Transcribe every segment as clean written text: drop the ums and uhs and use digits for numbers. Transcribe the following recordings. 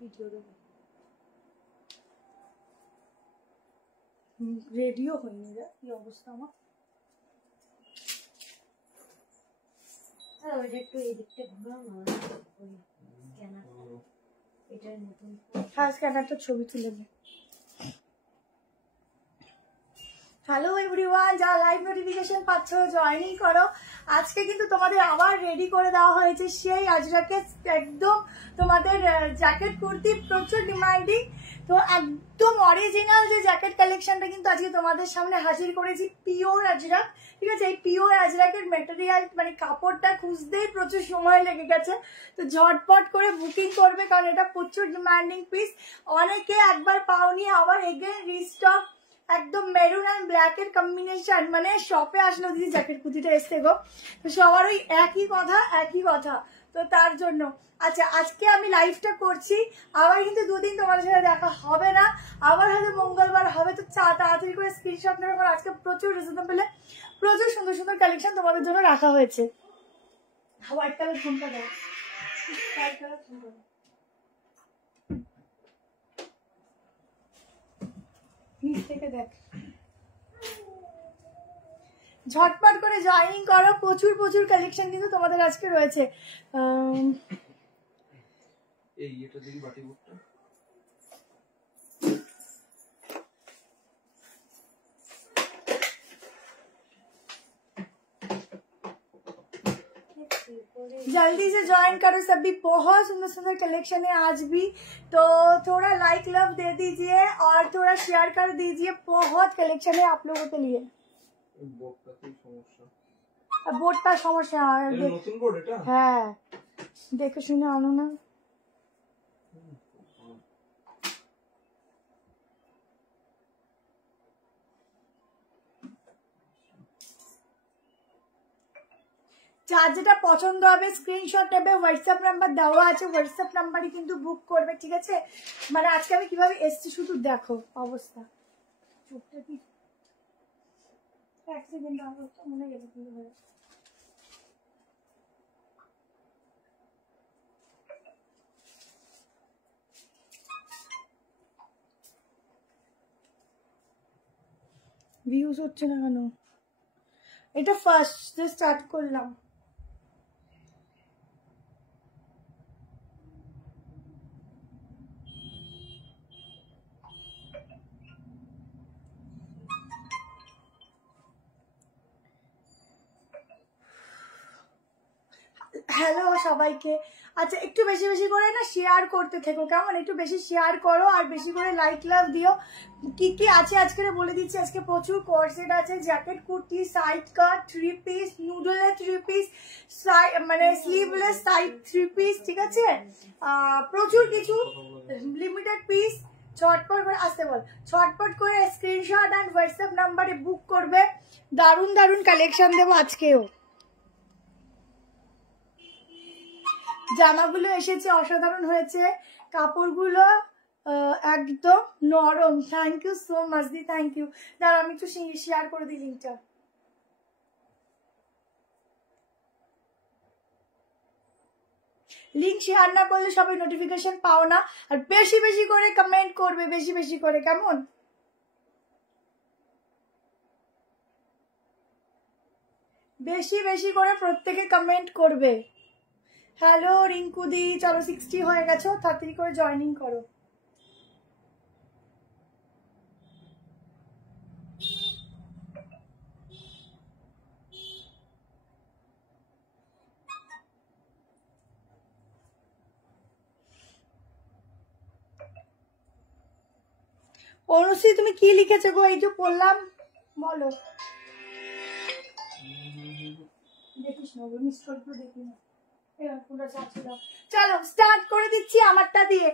Video দেবো। Radio হয়নি রে, কি অবস্থা আমার। ওইটা একটু এই দিকটা ঘুরাও না, ওই স্ক্যানার, এটার নতুন। হ্যাঁ, স্ক্যানারটা ছবি তুলে নে। হ্যালো এভরিওয়ান, যারা লাইভ নোটিফিকেশন পাচ্ছ জয়েনিং করো। আজকে কিন্তু তোমাদের আবার রেডি করে দেওয়া হয়েছে সেই আজরাকের একদম তোমাদের জ্যাকেট কুর্তি, প্রচুর ডিমান্ডিং। তো একদম অরিজিনাল যে জ্যাকেট কালেকশনটা কিন্তু আজকে তোমাদের সামনে হাজির করেছি, পিওর আজরাক। ঠিক আছে, এই পিওর আজরাকের মেটেরিয়াল মানে কাপড়টা খুঁজতেই প্রচুর সময় লেগে গেছে। তো ঝটপট করে বুকিং করবে, কারণ এটা প্রচুর ডিমান্ডিং পিস। অনেকে একবার পাওনি, আবার এগেন রিস্টক। একদম মেরুন অ্যান্ড ব্ল্যাক এর কম্বিনেশন, মানে শপে আসলো দিদি জ্যাকেট কুর্তিটা এসছে গো। তো সবার ওই একই কথা। তো তার জন্য আচ্ছা, আজকে আমি লাইভটা করছি, আবার কিন্তু দুদিন তোমাদের সাথে দেখা হবে না, আবার হয়তো মঙ্গলবার হবে। তো তাড়াতাড়ি করে স্ক্রিনশট নেবে, কারণ আজকে প্রচুর রিজনেবলে প্রচুর সুন্দর সুন্দর কালেকশন তোমাদের জন্য রাখা হয়েছে। হোয়াইট কালার ঘুমটা দাও, হোয়াইট কালার ঘুমটা দাও, নিচ থেকে দেখ। ঝটপট করে জয়েনিং করো, প্রচুর প্রচুর কালেকশন কিন্তু তোমাদের আজকে রয়েছে। এই এটা দেখি বাটি বুটটা, जल्दी से ज्वाइन करो सभी, बहुत सुंदर सुंदर कलेक्शन है आज भी। तो थोड़ा लाइक लव दे दीजिए और थोड़ा शेयर कर दीजिए, बहुत कलेक्शन है आप लोगों के लिए। बोर्डটা সমস্যা, নতুন বোর্ড এটা, হ্যাঁ দেখে শুনে আনো না। যার যেটা পছন্দ হবে স্ক্রিনশট নেবে, হোয়াটসঅ্যাপ নাম্বার দেওয়া আছে, হোয়াটসঅ্যাপ নাম্বারে কিন্তু বুক করবে। ঠিক আছে, মানে আজকে আমি কিভাবে এসছি শুধু দেখো অবস্থা। চোখটা কি এক সেকেন্ড মনে গেল কিন্তু ভাই। ভিউজ হচ্ছে না কেন? এটা ফার্স্ট স্টার্ট করলাম। হ্যালো সবাইকে। আচ্ছা, একটু বেশি বেশি করে না শেয়ার করতে থেকো, কেমন? একটু বেশি শেয়ার করো আর বেশি করে লাইক লাভ দিও। কি কি আছে আজকে বলে দিচ্ছি। আজকে প্রচুর কোর্সেট আছে, jacket kurti, side cut, 3 piece, নুডলের 3 পিস, মানে স্লিভলেস সাইড 3 পিস। ঠিক আছে, প্রচুর কিছু লিমিটেড পিস। ঝটপট করে আসতে বল, ঝটপট করে স্ক্রিনশট অ্যান্ড হোয়াটসঅ্যাপ নাম্বারে বুক করবে। দারুণ দারুণ কালেকশন দেবো আজকেও। জামাগুলো এসেছে, অসাধারণ হয়েছে কাপড়গুলো, একদম নরম। থ্যাংক ইউ সো মাচ দি, থ্যাংক ইউ। দাঁড়া আমি একটু শেয়ার করে দিই লিঙ্কটা। লিঙ্ক শেয়ার না করলে সবাই নোটিফিকেশন পাও না। আর বেশি বেশি করে কমেন্ট করবে, বেশি বেশি করে, কেমন? বেশি বেশি করে প্রত্যেকে কমেন্ট করবে। হ্যালো রিঙ্কুদি, চলো 60 হয়ে গেছো, তাড়াতাড়ি করে জয়েনিং করো। অনুশ্রী তুমি কি লিখেছো গো? এই যে পড়লাম, বলো। দেখিস না, মিস্টার দেখি না। চলো স্টার্ট করে দিচ্ছি আমারটা দিয়ে।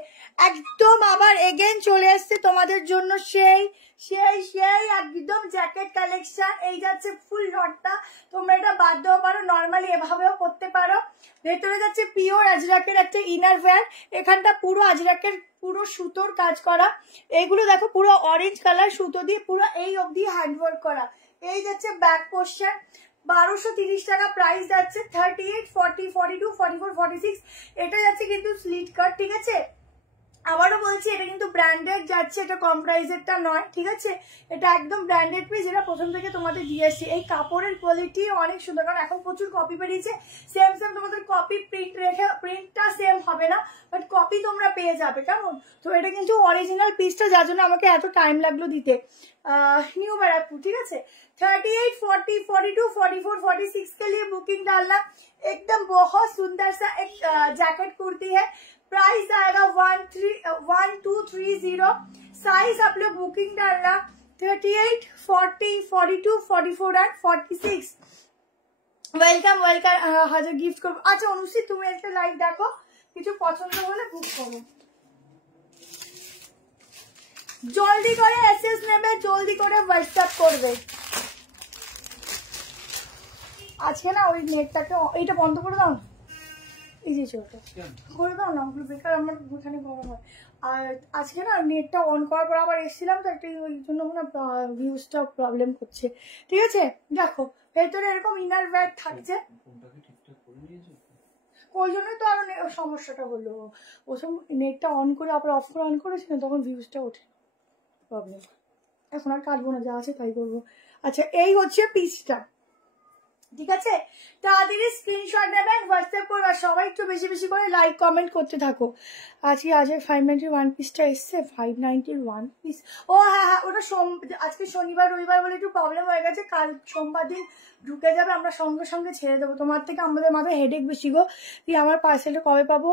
একদম আবার এগেন চলে আসছে তোমাদের জন্য সেই সেই সেই একদম জ্যাকেট কালেকশন। এই যাচ্ছে ফুল নটটা, তোমরা এটা বাদ দেওয়া পারো, নর্মালি এভাবেও পরতে পারো। ভেতরে যাচ্ছে পিওর আজরাকের একটা ইনার ওয়্যার, এখানটা পুরো আজরাকের পুরো সুতোর কাজ করা। এইগুলো দেখো পুরো অরেঞ্জ কালার সুতো দিয়ে পুরো এই অবধি হ্যান্ডওয়ার্ক করা। এই যাচ্ছে ব্যাক পোর্শন, 1230 টাকা প্রাইস যাচ্ছে। 38, 40, 42, 44, 46 এটা যাচ্ছে কিন্তু স্লিট কাট। ঠিক আছে, আবারও বলছি এটা কিন্তু ব্র্যান্ডেড যাচ্ছে, এটা কম প্রাইসেরটা নয়, ঠিক আছে? এটা একদম ব্র্যান্ডেড পিস, যেটা প্রথম থেকে তোমাদের দিয়ে আসছি। এই কাপড়ের কোয়ালিটি অনেক সুন্দর, কারণ এখন প্রচুর কপি বেরিয়েছে। সেম তোমাদের কপি প্রিন্ট রেখে প্রিন্টটা সেম হবে না, বাট কপি তোমরা পেয়ে যাবে, কেমন? তো এটা কিন্তু অরিজিনাল পিসটা, যার জন্য আমাকে এত টাইম লাগলো দিতে। নিউ ব্যারাকপুর, ঠিক আছে? 38, 40, 42, 44, 46 के लिए बुकिंग डालना। एकदम बहुत सुंदर सा एक जैकेट कुर्ती है। प्राइस आएगा 1230। साइज आप लोग बुकिंग डालना 38, 40, 42, 44 एंड 46। Welcome welcome. हाजिर गिफ्ट করব। আচ্ছা অনুশ্রী, তুমি একটা লাইভ দেখো, কিছু পছন্দ হলে বুক করো। জলদি করে এসএস নেবে, জলদি করে হোয়াটসঅ্যাপ করবে। আজকে না ওই নেটটাকে এইটা বন্ধ করে দাও না, এই যে ওটা করে দাও না, ওগুলো বেকার আমার ওখানে গরম হয়। আর আজকে না নেটটা অন করার পর আবার এসেছিলাম, তো একটা ওই জন্য না ভিউজটা প্রবলেম করছে, ঠিক আছে? দেখো ভেতরে এরকম ইনার ব্যাগ থাকছে, ওই জন্যই তো আরো সমস্যাটা হলো। প্রথম নেটটা অন করে আবার অফ করে অন করেছি না, তখন ভিউজটা ওঠে, প্রবলেম। এখন আর কাটবো না, যা আছে তাই করবো। আচ্ছা এই হচ্ছে পিসটা, ঠিক আছে? তাড়াতাড়ি স্ক্রিনশট নেবেন, হোয়াটসঅ্যাপ করবে। সবাই একটু বেশি বেশি করে লাইক কমেন্ট করতে থাকো। আজকে 591 পিসটা এসছে, 591 পিস। ও হ্যাঁ হ্যাঁ, ওটা আজকে শনিবার রবিবার বলে একটু প্রবলেম হয়ে গেছে, কাল সোমবার দিন ঢুকে যাবে, আমরা সঙ্গে সঙ্গে ছেড়ে দেবো। তোমার থেকে আমাদের মাথায় হেডেক বেশি গো, দিয়ে আমার পার্সেলটা কবে পাবো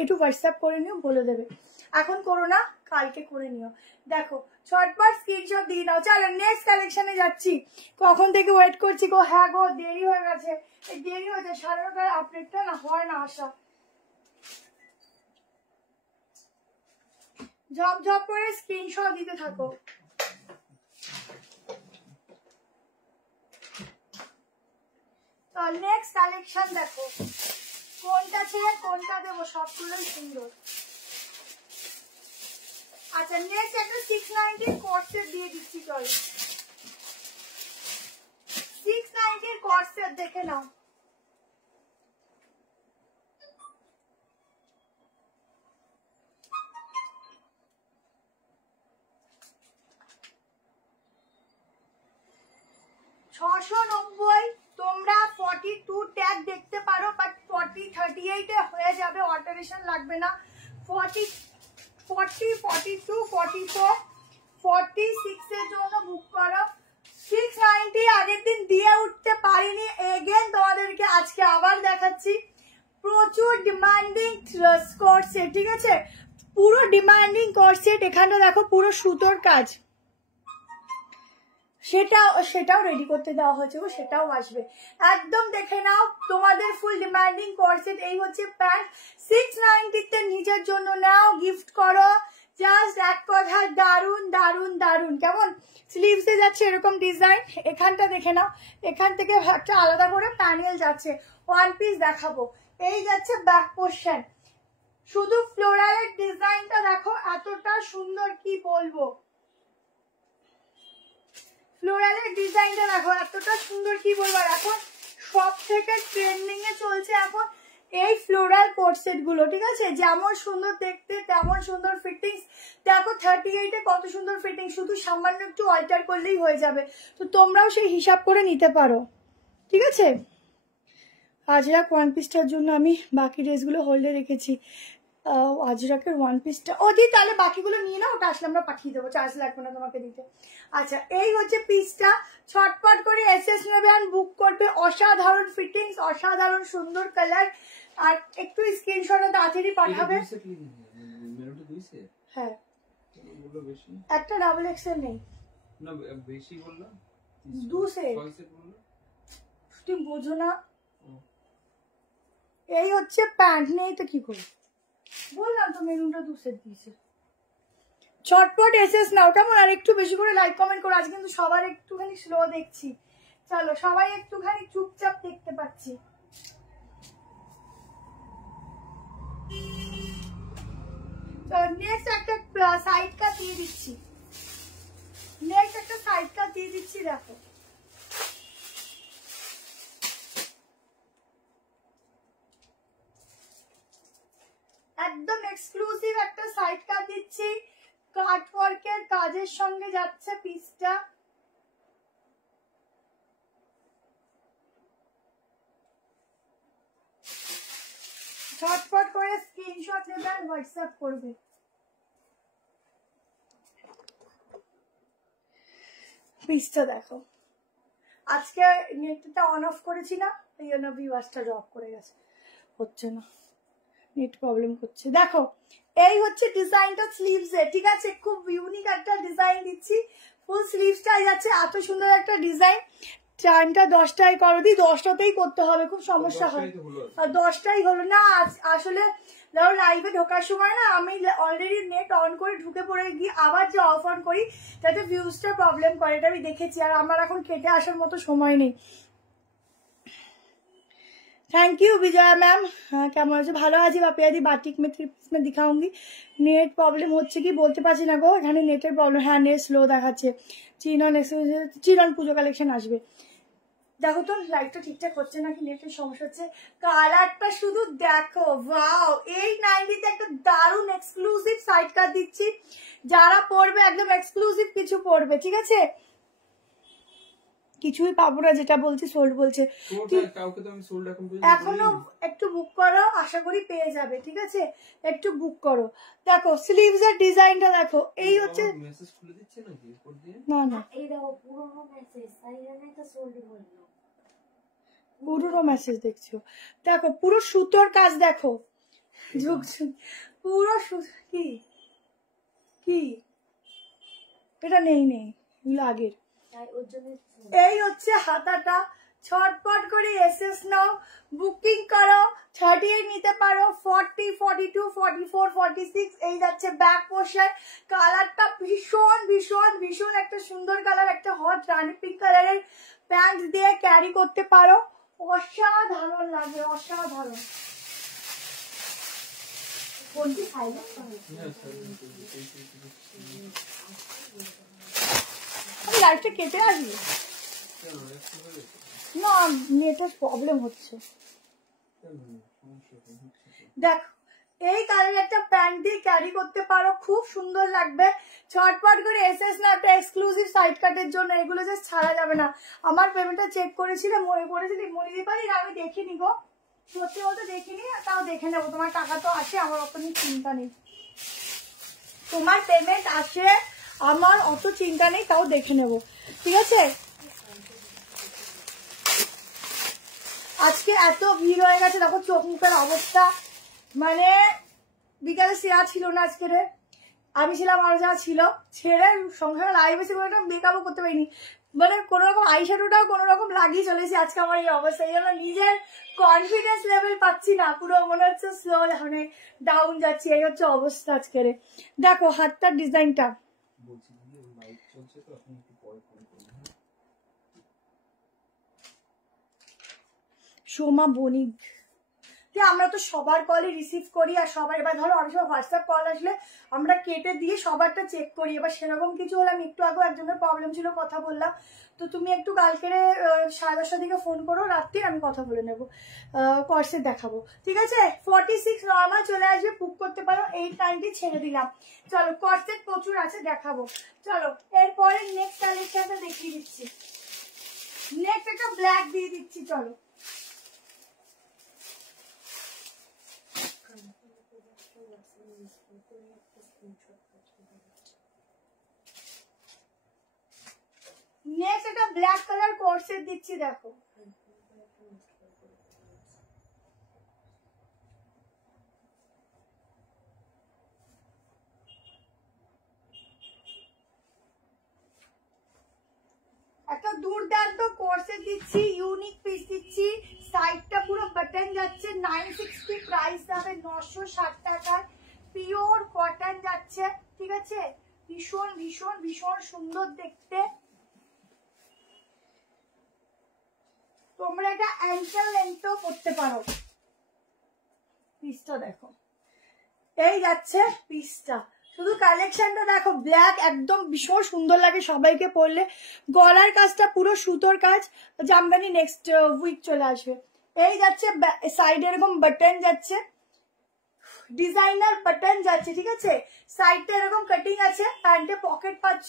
একটু হোয়াটসঅ্যাপ করে নিও, বলে দেবে। এখন করো না, কালকে করে নিও। দেখো ছটপট স্ক্রিনশট দিয়ে নাও। চলো নেক্সট কালেকশনে যাচ্ছি। কখন থেকে ওয়েট করছি গো। হ্যাঁ গো দেরি হয়ে গেছে, দেরি হয়েছে, 9:30 আপডেটটা না হয় না আসা। ঝপ ঝপ করে স্ক্রিনশট দিতে থাকো। তো নেক্সট কালেকশন দেখো, কোনটা ছেড়ে কোনটা দেবো, সবগুলোই সুন্দর। আচ্ছা নেক্সট একটা 690 কর্সেট দিয়ে দিচ্ছি, চলো 690 কর্সেট দেখে নাও। $690। তোমরা 42 ট্যাগ দেখতে পারো, বাট 40, 38 এ হয়ে যাবে, অল্টারেশন লাগবে না। 40, 42, 44, 46 এর জন্য বুক করো। 690 আগের দিন দিয়ে উঠতে পারিনি, এগেন তোমাদেরকে আজকে আবার দেখাচ্ছি। প্রচুর ডিমান্ডিং কোর্সেট, ঠিক আছে? পুরো ডিমান্ডিং কোর্সেট। এখানে দেখো পুরো সুতোর কাজ, সেটাও রেডি করতে দেওয়া হয়েছে, সেটাও আসবে, একদম দেখে নাও। তোমাদের ফুল ডিমান্ডিং কোর্সেট। এই হচ্ছে প্যান্ট, 690 তে নিজের জন্য নাও, গিফট করো। জাস্ট এক কথা দারুন দারুন দারুন। কেমন স্লিভসে যাচ্ছে এরকম ডিজাইন, এখানটা দেখে নাও, এখান থেকে একটা আলাদা করে প্যানেল যাচ্ছে। ওয়ান পিস দেখাবো, এই যাচ্ছে ব্যাক পোর্শন, শুধু ফ্লোরালের ডিজাইনটা দেখো এতটা সুন্দর, কি বলবো। ফ্লোরালের ডিজাইনটা দেখো এতটা সুন্দর, কি বলবো। এখন সব থেকে ট্রেন্ডিং এ চলছে এখন এই ফ্লোরাল কোট সেট গুলো, ঠিক আছে? যেমন সুন্দর দেখতে তেমন সুন্দর ফিটিংস। দেখো 38 এ কত সুন্দর ফিটিং, শুধু সামান্য একটু অল্টার করলেই হয়ে যাবে। তো তোমরাও সেই হিসাব করে নিতে পারো, ঠিক আছে? আজরাক ওয়ান পিসটার জন্য আমি বাকি ড্রেসগুলো হোল্ডে রেখেছি। আজরাকের ওয়ান পিসটা দি, তাহলে বাকিগুলো নিয়ে নাও, ওটা আসলে আমরা পাঠিয়ে দেবো, চার্জ লাগবে না তোমাকে দিতে। আচ্ছা এই হচ্ছে পিসটা, ছটপট করে এসএস নেবে আর বুক করবে। অসাধারণ ফিটিংস, অসাধারণ সুন্দর কালার। আর একটু স্ক্রিনশট তাড়াতাড়ি পাঠাবে। হ্যাঁ একটা ডাবল এক্সেল নেই না, বেশি বললাম, 2 সেট বললাম, তুমি বোঝো না। এই হচ্ছে প্যান্ট, নেই তো কি করি, বললাম তো মেরুনটা 2 সেট দিয়েছে। ছটপট এসএস নাও, কেমন? আর একটু বেশি করে লাইক কমেন্ট করো। আজ কিন্তু সবার একটুখানি স্লো দেখছি, চলো সবাই একটুখানি চুপচাপ দেখতে পাচ্ছি। নেক্সট একটা সাইড কাট দিয়ে দিচ্ছি, দেখো একদম এক্সক্লুসিভ একটা সাইড কাট কাজের সঙ্গে যাচ্ছে পিসটা। ঝটপট করে স্ক্রিনশট নেবে আর হোয়াটসঅ্যাপ করবে। পিসটা দেখো, আজকে নেটটা অন অফ করেছি না, এই জন্য ভিউয়ার্সটা ড্রপ করে গেছে, হচ্ছে না, নেট প্রবলেম করছে। দেখো এই হচ্ছে ডিজাইনটা স্লিভসে, ঠিক আছে, খুব ইউনিক একটা ডিজাইন দিচ্ছি। ফুল স্লিভসটাই যাচ্ছে, এত সুন্দর একটা ডিজাইন। চানটা 10টায় করো দি, 10টাতেই করতে হবে, খুব সমস্যা হয়। আর 10টাই হলো না, আসলে ধরো লাইভে ঢোকার সময় না আমি অলরেডি নেট অন করে ঢুকে পড়ে গিয়ে আবার যে অফ অন করি তাতে ভিউজটা প্রবলেম করে, এটা আমি দেখেছি। আর আমার এখন কেটে আসার মতো সময় নেই। Thank you Vijaya ma'am. हाँ কেমন আছে? ভালো আছি বাপিয়া দি, বাটিক মে 3 পিস মে দিখাऊंगी। নেট প্রবলেম হচ্ছে কি বলতে পারছি না গো, এখানে নেটের প্রবলেম। হ্যাঁ নেট স্লো দেখাচ্ছে। চিনন পুজো কালেকশন আসবে। দেখো তো লাইটটা ঠিকঠাক হচ্ছে নাকি, নেটের সমস্যা হচ্ছে। কালারটা শুধু দেখো, ওয়াও! এই নাইটিতে একটা দারুণ এক্সক্লুসিভ সাইড কাট দিচ্ছি, যারা পরবে একদম এক্সক্লুসিভ কিছু পরবে, ঠিক আছে? কিছুই পাবো না, যেটা বলছি সোল্ড বলছে। এখনো একটু বুক করো, আশা করি পেয়ে যাবে, ঠিক আছে? একটু বুক করো। দেখো স্লিভস এর ডিজাইনটা দেখো, এই হচ্ছে মেসেজ খুলে দিচ্ছে নাকি উপর দিয়ে? না না, এই দেখো পুরোনো মেসেজ, তাই জন্য তো সোল্ড বললো। পুরো মেসেজ দেখছো? দেখো পুরো সুতোর কাজ দেখো, পুরো কি কি এটা নেই নেই আগের। তাই ওর জন্য এই হচ্ছে হাতাটা, ছটপট করে এসএস নাও, বুকিং করো। 38 নিতে পারো, 40, 42, 44, 46 এই যাচ্ছে ব্যাক পোর্শন। কালারটা ভীষণ ভীষণ ভীষণ একটা সুন্দর কালার, একটা হট রানি পিঙ্ক কালারের প্যান্ট দিয়ে ক্যারি করতে পারো, অসাধারণ লাগবে, অসাধারণ। কোনটি সাইলেন্ট করো? আমি লাইটটা কেটে আসবি না, নেটের প্রবলেম হচ্ছে। দেখো এই কালার একটা প্যান্ট দিয়ে ক্যারি করতে পারো, খুব সুন্দর লাগবে। ছটপট করে এসএস না, একটা এক্সক্লুসিভ সাইড কাটের জন্য, এগুলো জাস্ট ছাড়া যাবে না। আমার পেমেন্টটা চেক করেছিলে, মনে করেছিলি, মনে দিতে পারি না, আমি দেখিনি গো, সত্যি বলতে দেখিনি, তাও দেখে নেবো। তোমার টাকা তো আসে, আমার অত চিন্তা নেই। তোমার পেমেন্ট আসে, আমার অত চিন্তা নেই, তাও দেখে নেবো, ঠিক আছে? আজকে এত ভিড় হয়ে গেছে, দেখো চোখ মুখের অবস্থা, মানে বিকালে শেয়ার ছিল না আজকে রে, আমি ছিলাম আর যা ছিল, ছেড়ে সংসারে লাইভ এসে মেকআপও করতে পারিনি, মানে কোনো রকম আইশ্যাডোটাও কোনো রকম লাগিয়ে চলেছি। আজকে আমার এই অবস্থা, এই জন্য নিজের কনফিডেন্স লেভেল পাচ্ছি না, পুরো মনে হচ্ছে স্লো, মানে ডাউন যাচ্ছি, এই হচ্ছে অবস্থা আজকে রে। দেখো হাতটার ডিজাইনটা, সোমা বণিক, আমরা তো সবার কলই রিসিভ করি, আর সবার এবার ধরো অনেক সময় হোয়াটসঅ্যাপ কল আসলে আমরা কেটে দিয়ে সবারটা চেক করি। এবার সেরকম কিছু হলে আমি একটু আগে একজনের প্রবলেম ছিল, কথা বললাম, তো তুমি একটু কালকে 10:30 দিকে ফোন করো, রাত্রি আমি কথা বলে নেবো, কর্সেট দেখাবো, ঠিক আছে? 46 নর্মাল চলে আসবে, বুক করতে পারো। 890 ছেড়ে দিলাম। চলো কর্সেট প্রচুর আছে, দেখাবো। চলো এরপরে নেক্সট কালেকশনটা দেখিয়ে দিচ্ছি। নেক্সট একটা ব্ল্যাক দিয়ে দিচ্ছি, চলো। নেক্সট একটা ব্ল্যাক কালার কোর্সেট দিচ্ছি, দেখো একটা দুর্দান্ত কোর্সেট দিচ্ছি, ইউনিক পিস দিচ্ছি, সাইডটা পুরো বাটন যাচ্ছে, 960 প্রাইস যাবে 960 টাকায়, পিওর কটন যাচ্ছে, ঠিক আছে? ভীষণ ভীষণ ভীষণ সুন্দর দেখতে। তোমরা এটা অ্যাঙ্কেল লেন্থও করতে পারো। পিসটা দেখো, এই যাচ্ছে পিসটা, শুধু কালেকশনটা দেখো, ব্ল্যাক একদম ভীষণ সুন্দর লাগে সবাইকে পরলে। গলার কাজটা পুরো সুতোর কাজ, জামদানি নেক্সট উইক চলে আসবে। এই যাচ্ছে সাইডে এরকম বাটন যাচ্ছে, ডিজাইনার বাটন যাচ্ছে, ঠিক আছে। সাইডটা এরকম কাটিং আছে, প্যান্টে পকেট পাচ্ছ,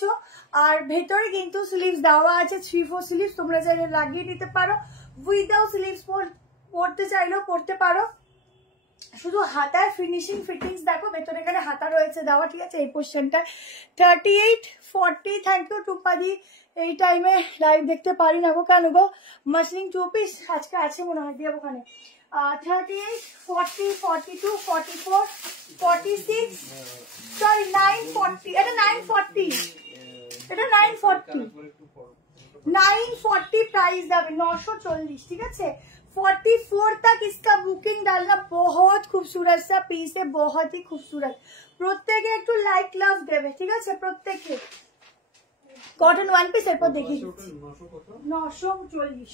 আর ভেতরে কিন্তু স্লিভস দেওয়া আছে, 3/4 স্লিভস, তোমরা চাইলে লাগিয়ে নিতে পারো, উইদাউট স্লিভস পরতে চাইলেও পরতে পারো। শুধু হাতার ফিনিশিং ফিটিংস দেখো, ভেতরে এখানে হাতা রয়েছে দেওয়া, ঠিক আছে। এই পোর্শনটায় 38-40। Thank you টুপাদি। এই টাইমে লাইভ দেখতে পারি না গো, কেন গো? মাসলিং 2 পিস আজকে আছে মনে হয়, দিয়ে ওখানে 38, 40, 42, 44, 46, সরি 940, এটা 940, এটা 940, 940 प्राइस যাবে, 940, ঠিক আছে। 44 तक इसका बुकिंग डालना। बहुत खूबसूरत सा पीस है, बहुत ही खूबसूरत। প্রত্যেকে একটু লাইক লাভ দেবে, ঠিক আছে, প্রত্যেকে। কটন ওয়ান পিস এরপর দেখি 940।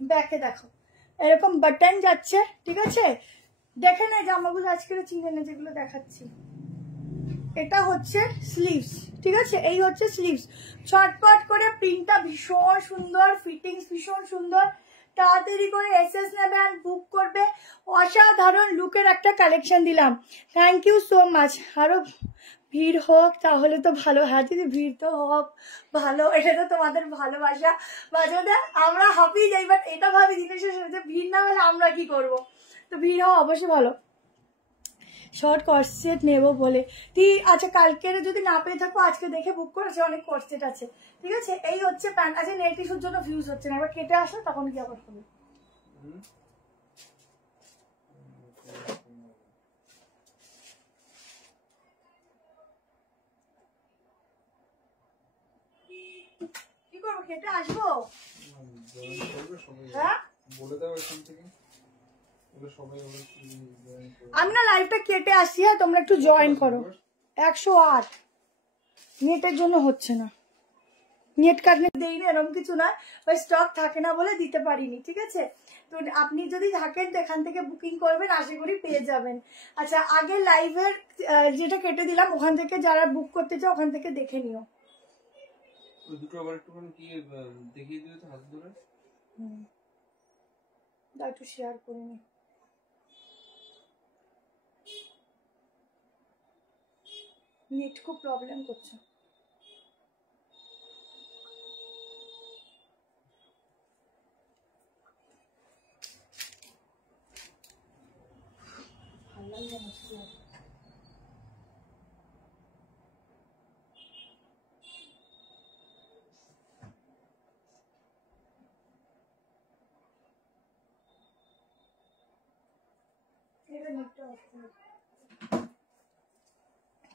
ব্যাকে দেখো এরকম বাটন যাচ্ছে, ঠিক আছে। দেখে না জামাগুলো আজকে চিনে না যেগুলো দেখাচ্ছি। এটা হচ্ছে স্লিভস, ঠিক আছে, এই হচ্ছে স্লিভস। ছটপট করে প্রিন্টটা ভীষণ সুন্দর, ফিটিংস ভীষণ সুন্দর। তাড়াতাড়ি করে এসএস নেবে আর বুক করবে। অসাধারণ লুকের একটা কালেকশন দিলাম। Thank you so much. আরো ভিড় হোক তাহলে তো ভালো। হ্যাঁ দিদি, ভিড় তো হোক ভালো, এটা তো তোমাদের ভালোবাসা। বাজোদা আমরা হবেই যাই, বাট এটা ভাবি জিনিসের সাথে ভিড় না হলে আমরা কি করব। তো ভিড় হওয়া অবশ্যই ভালো। শর্ট কর্সেট নেবো বলে তুই, আচ্ছা কালকে যদি না পেয়ে থাকো আজকে দেখে বুক করেছে, অনেক কর্সেট আছে, ঠিক আছে। এই হচ্ছে প্যান্ট। আচ্ছা নেট ইস্যুর জন্য ভিউজ হচ্ছে না, এবার কেটে আসো তখন কি আবার হবে। কি করবো, কেটে আসবো? হ্যাঁ বলে দাও এখান থেকে আমি না লাইভটা কেটে আসি। হ্যাঁ তোমরা একটু জয়েন করো। 108 নেটের জন্য হচ্ছে না, নেট কাটলে দেইনি এরকম কিছু না, ওই স্টক থাকে না বলে দিতে পারিনি, ঠিক আছে। তো আপনি যদি থাকেন তো এখান থেকে বুকিং করবেন, আশা করি পেয়ে যাবেন। আচ্ছা আগে লাইভের যেটা কেটে দিলাম ওখান থেকে যারা বুক করতে চাও ওখান থেকে দেখে নিও। দুটো আবার একটুখানি কি দেখিয়ে দিও তো হাত ধরে। দাও একটু শেয়ার করে নি। নেট খুব প্রবলেম করছে।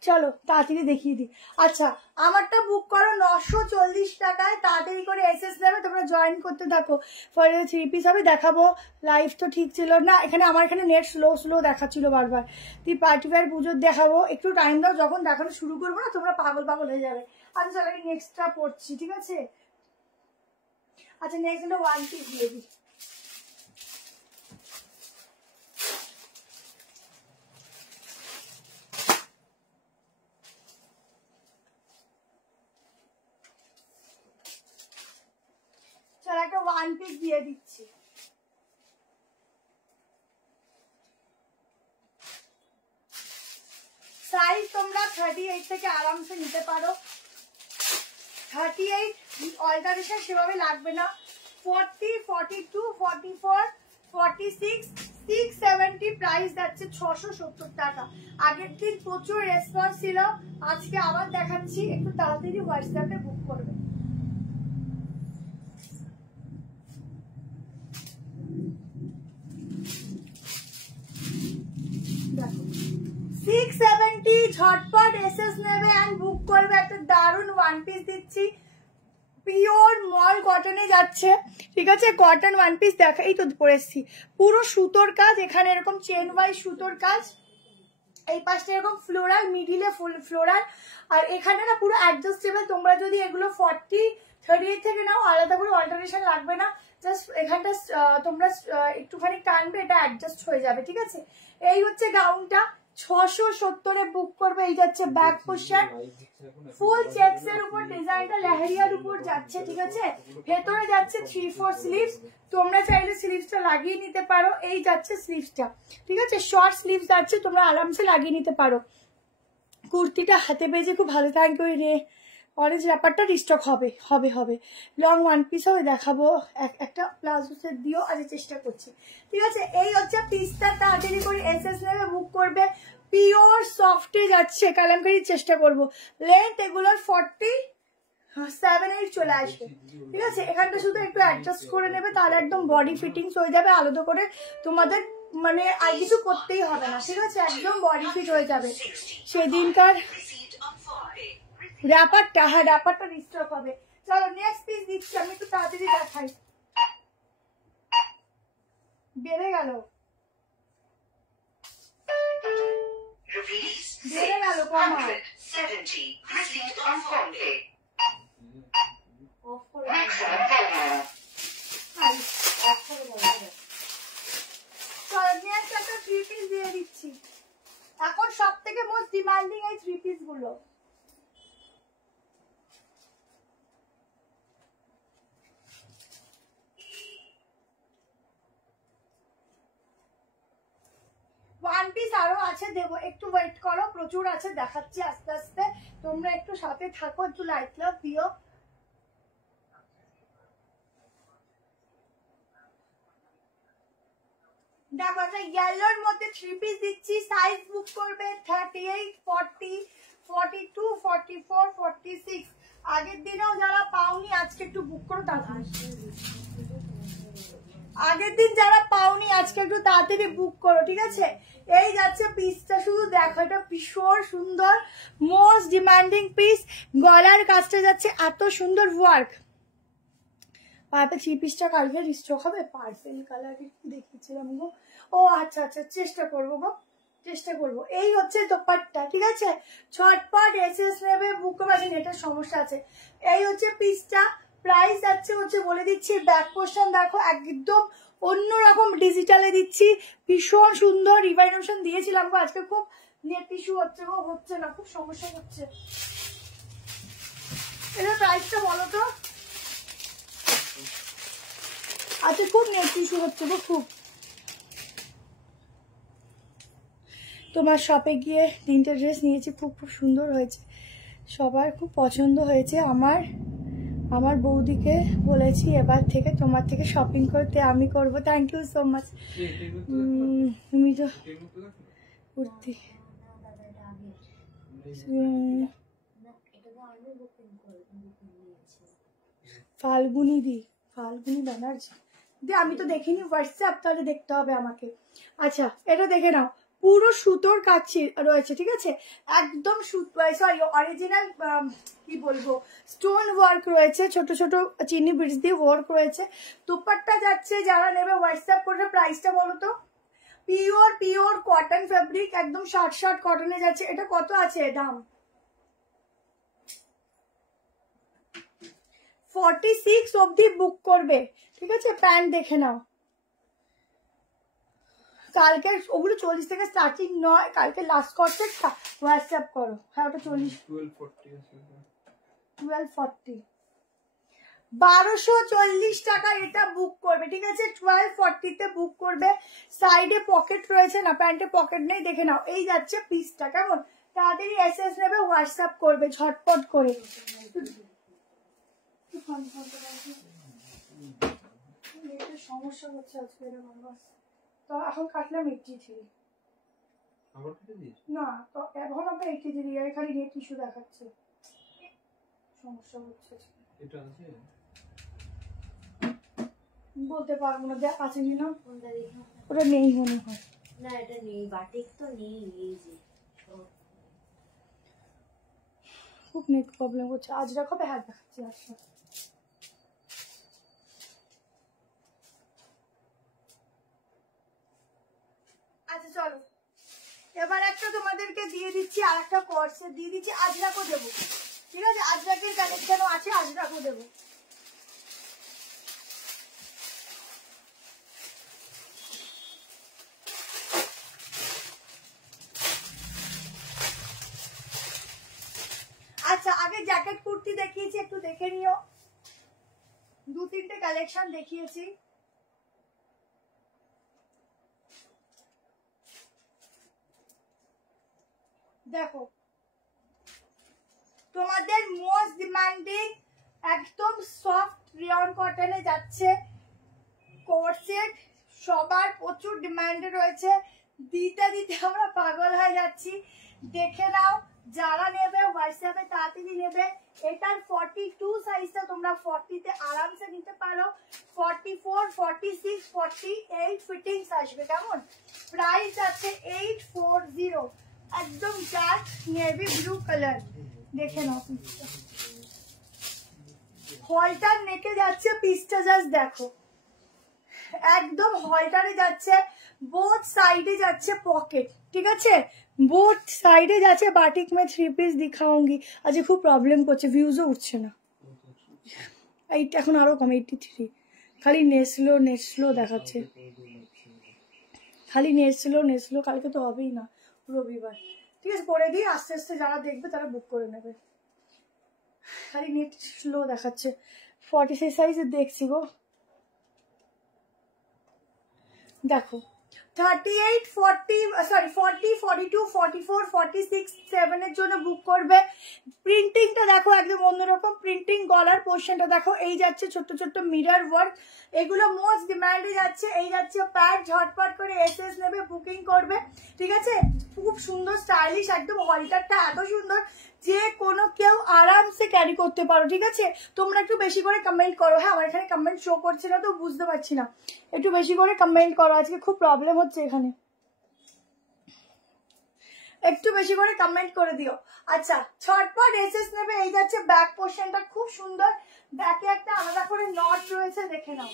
চলো তাড়াতাড়ি দেখিয়ে দিই। আচ্ছা আমারটা বুক করো 940 টাকায়, তাড়াতাড়ি করে এসএস নেবে, তোমরা জয়েন করতে থাকো। ফর 3 পিস হবে দেখাবো। লাইভ তো ঠিক ছিল না, এখানে আমার এখানে নেট স্লো দেখাচ্ছিল বারবার। তুই পার্টি ফেয়ার পুজোর দেখাবো, একটু টাইম দাও, যখন দেখানো শুরু করবো না তোমরা পাগল হয়ে যাবে। আচ্ছা চলো আমি নেক্সটটা পড়ছি, ঠিক আছে। আচ্ছা নেক্সট একটা ওয়ান পিস দিয়ে দিই। চলো একটা ওয়ান পিস দিয়ে দিচ্ছি। সাইজ তোমরা 38 থেকে আরামসে নিতে পারো। 38 অল্টারেশন সেভাবে লাগবে না। 40, 42, 44, 46, 670 প্রাইস যাচ্ছে 670 টাকা। আগের দিন প্রচুর রেসপন্স ছিল, আজকে আবার দেখাচ্ছি, একটু তাড়াতাড়ি হোয়াটসঅ্যাপে বুক করবে। দেখো 670 ঝটপট এসএস নেবে এন্ড বুক করবে। একটা দারুণ ওয়ান পিস দিচ্ছি, পিওর মল কটনে যাচ্ছে, ঠিক আছে। কটন ওয়ান পিস দেখা, এই তো পরেছি, পুরো সুতোর কাজ, এখানে এরকম চেন ওয়াইজ সুতোর কাজ, এই পাশটা এরকম ফ্লোরাল, মিডিলে ফুল ফ্লোরাল, আর এখানে না পুরো অ্যাডজাস্টেবল। তোমরা যদি এগুলো 40, 38 থেকে নাও আলাদা করে অল্টারেশন লাগবে না, জাস্ট এখানটা তোমরা একটুখানি টানবে, এটা অ্যাডজাস্ট হয়ে যাবে, ঠিক আছে। এই হচ্ছে গাউনটা, 670 বুক করবে। এই যাচ্ছে ব্যাক পোর্শন, ফুল চেকস এর উপর ডিজাইনটা লেহেরিয়ার উপর যাচ্ছে, ঠিক আছে। ভেতরে যাচ্ছে 3/4 স্লিভস, তোমরা চাইলে স্লিভসটা লাগিয়ে নিতে পারো। এই যাচ্ছে স্লিভসটা, ঠিক আছে, শর্ট স্লিভস যাচ্ছে, তোমরা আরামসে লাগিয়ে নিতে পারো। কুর্তিটা হাতে পেয়েছে খুব ভালো। থ্যাংক ইউ রে। অরেঞ্জ র্যাপারটা রিস্টক হবে হবে হবে। লং ওয়ান পিস হবে, দেখাবো। একটা প্লাজো সেট দিও, আজ চেষ্টা করছি, ঠিক আছে। এই হচ্ছে পিসটা, তাড়াতাড়ি করে এসএস নেবে, বুক করবে। পিওর সফটে যাচ্ছে, কালামকারির চেষ্টা করবো। লেন্থ এগুলোর 47-8 চলে আসবে, ঠিক আছে। এখানটা শুধু একটু অ্যাডজাস্ট করে নেবে, তাহলে একদম বডি ফিটিংস হয়ে যাবে। আলাদা করে তোমাদের মানে আর কিছু করতেই হবে না, ঠিক আছে, একদম বডি ফিট হয়ে যাবে। সেদিনকার র্যাপারটা, হ্যাঁ র্যাপারটা রিস্টক হবে। চলো নেক্সট পিস দিচ্ছি, আমি একটু তাড়াতাড়ি দেখাই। বেড়ে গেল, বেড়ে গেল, কমা অফ করে চলো নেক্সট একটা 3 পিস দিয়ে দিচ্ছি। এখন সব থেকে মোস্ট ডিমান্ডিং এই 3 পিস গুলো। ওয়ান পিস আরো আছে, দেবো, একটু ওয়েট করো, প্রচুর আছে, দেখাচ্ছি আস্তে আস্তে, তোমরা একটু সাথে থাকো, একটু লাইট লাভ দিও। দেখো একটা ইয়েলোর মধ্যে 3 পিস দিচ্ছি, সাইজ বুক করবে 38, 40, 42, 44, 46। আগের দিনেও যারা পাওনি আজকে একটু বুক করো তাড়াতাড়ি। আগের দিন যারা পাওনি আজকে একটু তাড়াতাড়ি বুক করো, ঠিক আছে। এই যাচ্ছে পিসটা, শুধু দেখো, এটা ভীষণ সুন্দর, মোস্ট ডিমান্ডিং পিস। গলার কাজটা যাচ্ছে এত সুন্দর ওয়ার্ক। পাতে 3 পিসটা কালকে রিস্টক হবে। পার্পেল কালারের দেখিয়েছিলাম গো। ও আচ্ছা আচ্ছা, চেষ্টা করবো গো, চেষ্টা করবো। এই হচ্ছে দোপাট্টা, ঠিক আছে। ছটপট এসএস নেবে, বুক করবে, এটা সমস্যা আছে। এই হচ্ছে পিসটা, প্রাইস যাচ্ছে হচ্ছে বলে দিচ্ছি। ব্যাক পোর্শন দেখো, একদম অন্যরকম ডিজিটালে দিচ্ছি, ভীষণ সুন্দর। রিভাইনেশন দিয়েছিলাম গো, আজকে খুব নেট ইস্যু হচ্ছে গো, হচ্ছে না, খুব সমস্যা হচ্ছে। এটা প্রাইসটা বলো তো। আচ্ছা, খুব নেট ইস্যু হচ্ছে গো, খুব। তোমার শপে গিয়ে 3টে ড্রেস নিয়েছি, খুব খুব সুন্দর হয়েছে, সবার খুব পছন্দ হয়েছে। আমার বৌদিকে বলেছি এবার থেকে তোমার থেকে শপিং করতে আমি করব। Thank you so much. তুমি তো কুর্তি ফাল্গুনি ব্যানার্জি দি, আমি তো দেখিনি হোয়াটসঅ্যাপ, তাহলে দেখতে হবে আমাকে। আচ্ছা, এটা দেখে নাও, পুরো সুতোর কাজ রয়েছে, ঠিক আছে, একদম সরি অরিজিনাল কি বলবো, স্টোন ওয়ার্ক রয়েছে, ছোট ছোট চিনি বিটস দিয়ে ওয়ার্ক রয়েছে। দুপাট্টা যাচ্ছে, যারা নেবে হোয়াটসঅ্যাপ করবে। প্রাইসটা বলো তো। পিওর কটন ফেব্রিক, একদম শার্ট কটনে যাচ্ছে। এটা কত আছে দাম? 46 অবধি বুক করবে, ঠিক আছে। প্যান্ট দেখে নাও, কালকে ওগুলো 40 থেকে স্টার্টিং নয়, কালকে লাস্ট করছে, হোয়াটসঅ্যাপ করো। হ্যাঁ, ওটা 1240 1240 টাকা এটা বুক করবে, ঠিক আছে। 1240-তে বুক করবে। সাইডে পকেট রয়েছে না, প্যান্টে পকেট নেই, দেখে নাও। এই যাচ্ছে পিসটা, কেমন? তাড়াতাড়ি এসএস নেবে, হোয়াটসঅ্যাপ করবে ঝটপট করে। সমস্যা হচ্ছে আজকে, তো এখন কাটলাম 83 না, তো এখন আমরা 83 এখানে নেট ইস্যু দেখাচ্ছে, সমস্যা হচ্ছে। এটা আছে বলতে পারবো না, দেখ আছে কিনা, ওটা নেই মনে হয়। না, এটা নেই, বাটিক তো নেই। এই যে খুব নেট প্রবলেম হচ্ছে। আজ রাখবে, হ্যাঁ দেখাচ্ছি। আচ্ছা, আচ্ছা চলো, এবার একটা তোমাদেরকে দিয়ে দিচ্ছি, আর একটা কর্সেট দিয়ে দিচ্ছি। আজরাকও দেবো, ঠিক আছে। আজরাকের কালেকশনও আছে, আজরাকও দেবো। জ্যাকেট কুর্তি দেখিয়েছি, একটু দেখে নিও। 2-3টে কালেকশন দেখিয়েছি। দেখো তোমাদের মোস্ট ডিমান্ডিং একদম সফট রিয়ন কটনে যাচ্ছে কোর্সেট, সবার প্রচুর ডিমান্ডে রয়েছে, দিতে দিতে আমরা পাগল হয়ে যাচ্ছি। দেখে নাও, যারা নেবে হোয়াটসঅ্যাপে তাড়াতাড়ি নেবে। এটার 42 সাইজটা তোমরা 40তে আরামসে নিতে পারো। 44, 46, 48 ফিটিংস আসবে। কেমন প্রাইস আছে 840, একদম ডার্ক নেভি ব্লু কালার। দেখে নাও পিসটা, হলটার নেকে যাচ্ছে পিসটা, জাস্ট দেখো একদম হলটারে যাচ্ছে, বোথ সাইডে যাচ্ছে পকেট, ঠিক আছে, বোথ সাইডে যাচ্ছে। বাটিক में 3 পিস दिखाऊंगी। আজকে খুব প্রবলেম করছে, ভিউজও উঠছে না। এইটা এখন আরো কম, 83। খালি নেসলো দেখাচ্ছে, খালি নেসলো। কালকে তো হবেই না, রবিবার। ঠিক আছে, করে দিই, আস্তে আস্তে যারা দেখবে তারা বুক করে নেবে। খালি নেট স্লো দেখাচ্ছে। 46 সাইজের দেখছি গো। দেখো 38, 40, 42, 44, 46, 7 এর জন্য বুক করবে। প্রিন্টিংটা দেখো একদম অন্যরকম প্রিন্টিং। গলার পোর্শনটা দেখো, এই যাচ্ছে ছোট্ট ছোট্ট মিরর ওয়ার্ক, এগুলো মোস্ট ডিমান্ডে যাচ্ছে। এই যাচ্ছে প্যান্ট, ঝটপট করে এসএস নেবে, বুকিং করবে, ঠিক আছে। খুব সুন্দর স্টাইলিশ, একদম হলটারটা এত সুন্দর যে কোনো কেউ আরামসে ক্যারি করতে পারো, ঠিক আছে। তোমরা একটু বেশি করে কমেন্ট করো। হ্যাঁ, আমার এখানে কমেন্ট শো করছে না তো বুঝতে পারছি না, একটু বেশি করে কমেন্ট করো, আজকে খুব প্রবলেম হচ্ছে এখানে, একটু বেশি করে কমেন্ট করে দিও। আচ্ছা, ছটপট এসএস নেবে। এই যাচ্ছে ব্যাক পোর্শনটা, খুব সুন্দর, ব্যাকে একটা আলাদা করে নট রয়েছে, দেখে নাও।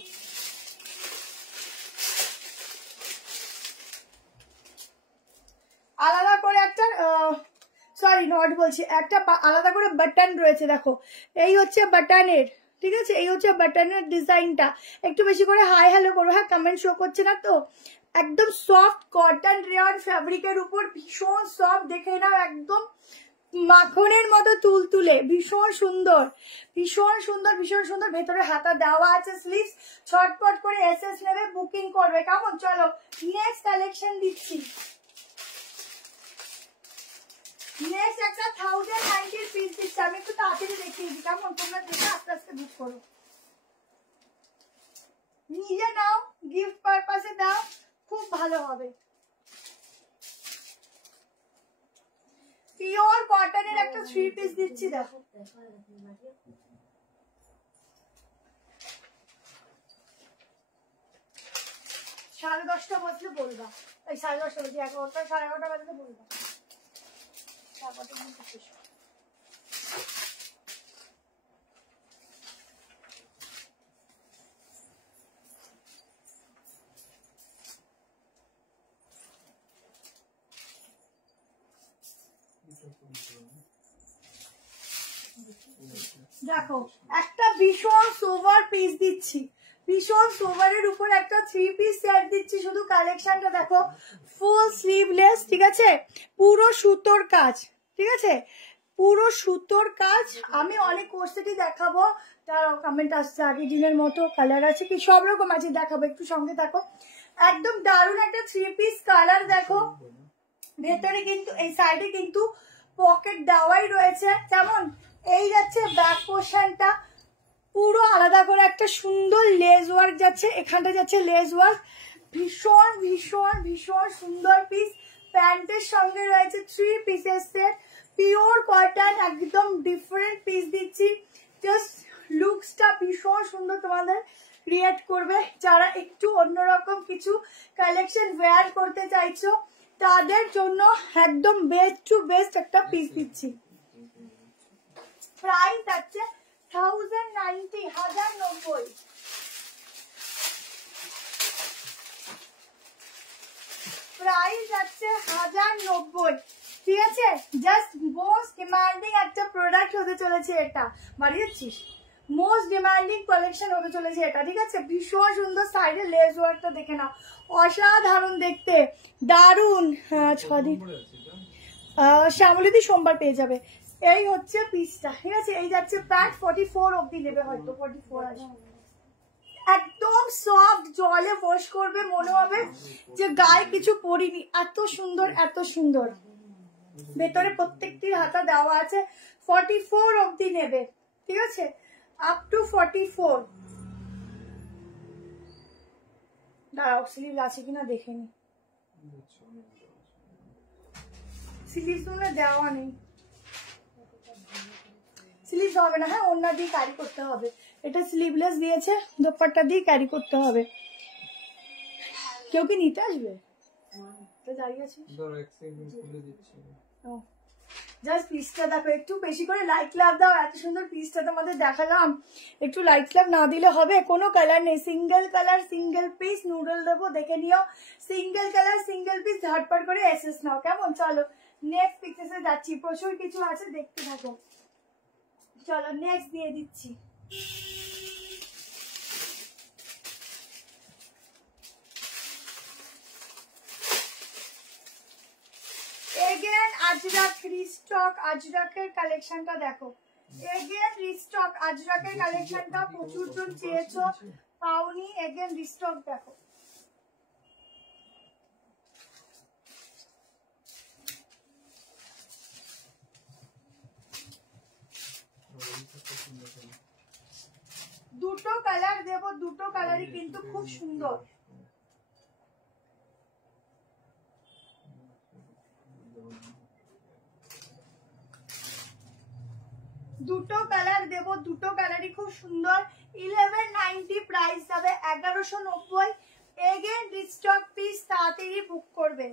আলাদা করে একটা নট বলছি, একটা আলাদা করে বাটন রয়েছে, দেখো এই হচ্ছে বাটনের, ঠিক আছে, এই হচ্ছে বাটনের ডিজাইনটা। একটু বেশি করে হাই হ্যালো করো। হ্যাঁ, কমেন্ট শো করছে না তো। একদম সফট কটন রেয়ন ফ্যাব্রিকের উপর, ভীষণ সফট, দেখে নাও একদম মাখনের মতো তুলতুলে, ভীষণ সুন্দর, ভীষণ সুন্দর, ভীষণ সুন্দর। ভেতরে হাতা দেওয়া আছে, স্লিভস। ছটপট করে এসএস নেবে, বুকিং করবে। কেমন, চলো নেক্সট কালেকশন দিচ্ছি। নেক্সট একটা 1090 পিস দিচ্ছি, আমি একটু তাড়াতাড়ি দেখিয়ে দিই। কেমন, তোমরা দেখে আস্তে আস্তে বুক করো, নিজে নাও, গিফট পারপাসে দাও, খুব ভালো হবে। পিওর কটনের একটা 3 পিস দিচ্ছি, দেখো। সাড়ে 10টা বাজলে বলবা, এই 10:30 বাজে, 11টা 11:30 বাজলে বলবা। দেখো একটা ভীষণ সোভার পিস দিচ্ছি, ভীষণ সোভারের উপর একটা 3 পিস সেট দিচ্ছি। শুধু কালেকশনটা দেখো, ফুল স্লিভলেস, ঠিক আছে, পুরো সুতোর কাজ, ঠিক আছে, পুরো সুতোর কাজ। আমি অনেক কোর্সেটই দেখাবো, তার কমেন্ট আসছে আগের দিনের মতো, কালার আছে কি সব রকম আছে, দেখাবো, একটু সঙ্গে থাকো। একদম দারুণ একটা 3 পিস কালার দেখো। ভেতরে কিন্তু এই সাইডে কিন্তু পকেট দেওয়াই রয়েছে। কেমন, এই যাচ্ছে ব্যাক পোর্শনটা, পুরো আলাদা করে একটা সুন্দর লেস ওয়ার্ক যাচ্ছে, এখানটা যাচ্ছে লেস ওয়ার্ক, ভীষণ ভীষণ ভীষণ সুন্দর পিস। প্যান্টের সঙ্গে রয়েছে 3 পিসের সেট, পিওর কটন, একদম ডিফারেন্ট পিস দিচ্ছি। জাস্ট লুকসটা ভীষণ সুন্দর তোমাদের ক্রিয়েট করবে। যারা একটু অন্যরকম কিছু কালেকশন ওয়্যার করতে চাইছো তাদের জন্য একদম বেস্ট টু বেস্ট একটা পিস দিচ্ছি। প্রাইস আছে 1090, 1090। প্রাইস আছে 1090, ঠিক আছে। জাস্ট মোস্ট ডিমান্ডিং একটা প্রোডাক্ট হতে চলেছে এটা, বাড়িয়েছিস, মোস্ট ডিমান্ডিং কালেকশন হতে চলেছে এটা, ঠিক আছে। ভীষণ সুন্দর, সাইডে লেস ওয়ার্কটা দেখে নাও, অসাধারণ দেখতে, দারুন। 6 দিন শ্যামলিদি সোমবার পেয়ে যাবে। এই হচ্ছে পিসটা, ঠিক আছে। এই যাচ্ছে প্যান্ট, 44 অবধি নেবে, হয়তো 44 আসবে। একদম সফট, জলে ওয়াশ করবে মনে হবে যে গায়ে কিছু পরিনি, এত সুন্দর এত সুন্দর। ভেতরে প্রত্যেকটির হাতা দেওয়া আছে, 44 অবধি নেবে, ঠিক আছে, আপ টু 44। দাঁড়াও, স্লিভ আছে কিনা দেখে নি, স্লিভ গুলো দেওয়া নেই, স্লিভ হবে না, হ্যাঁ ওড়না দিয়ে ক্যারি করতে হবে, এটা স্লিভলেস দিয়েছে, দোপাট্টা দিয়ে ক্যারি করতে হবে। কেউ কি নিতে আসবে? দাঁড়িয়ে আছিস, জাস্ট পিসটা দেখো, একটু বেশি করে লাইট লাভ দাও, এত সুন্দর পিসটা তোমাদের দেখালাম, একটু লাইট লাভ না দিলে হবে? কোনো কালার নেই, single colour single piece, noodle দেবো দেখে নিও, সিঙ্গেল কালার সিঙ্গেল পিস, ঝটপট করে এসএস নাও, কেমন? চলো নেক্সট পিকচারে যাচ্ছি, প্রচুর কিছু আছে, দেখতে থাকো। চলো নেক্সট দিয়ে দিচ্ছি। এগেন আজরাক রিস্টক, আজরাকের কালেকশনটা দেখো, এগেন রিস্টক, আজরাকের কালেকশনটা প্রচুর জন চেয়েছো, পাওনি, এগেন রিস্টক দেখো। দুটো কালার দেবো, দুটো কালারই কিন্তু খুব সুন্দর। দুটো কালার দেবো, দুটো কালারই খুব সুন্দর। 1190 প্রাইস যাবে, 1190। এগেন রিস্টক পিস, তাড়াতাড়ি বুক করবে।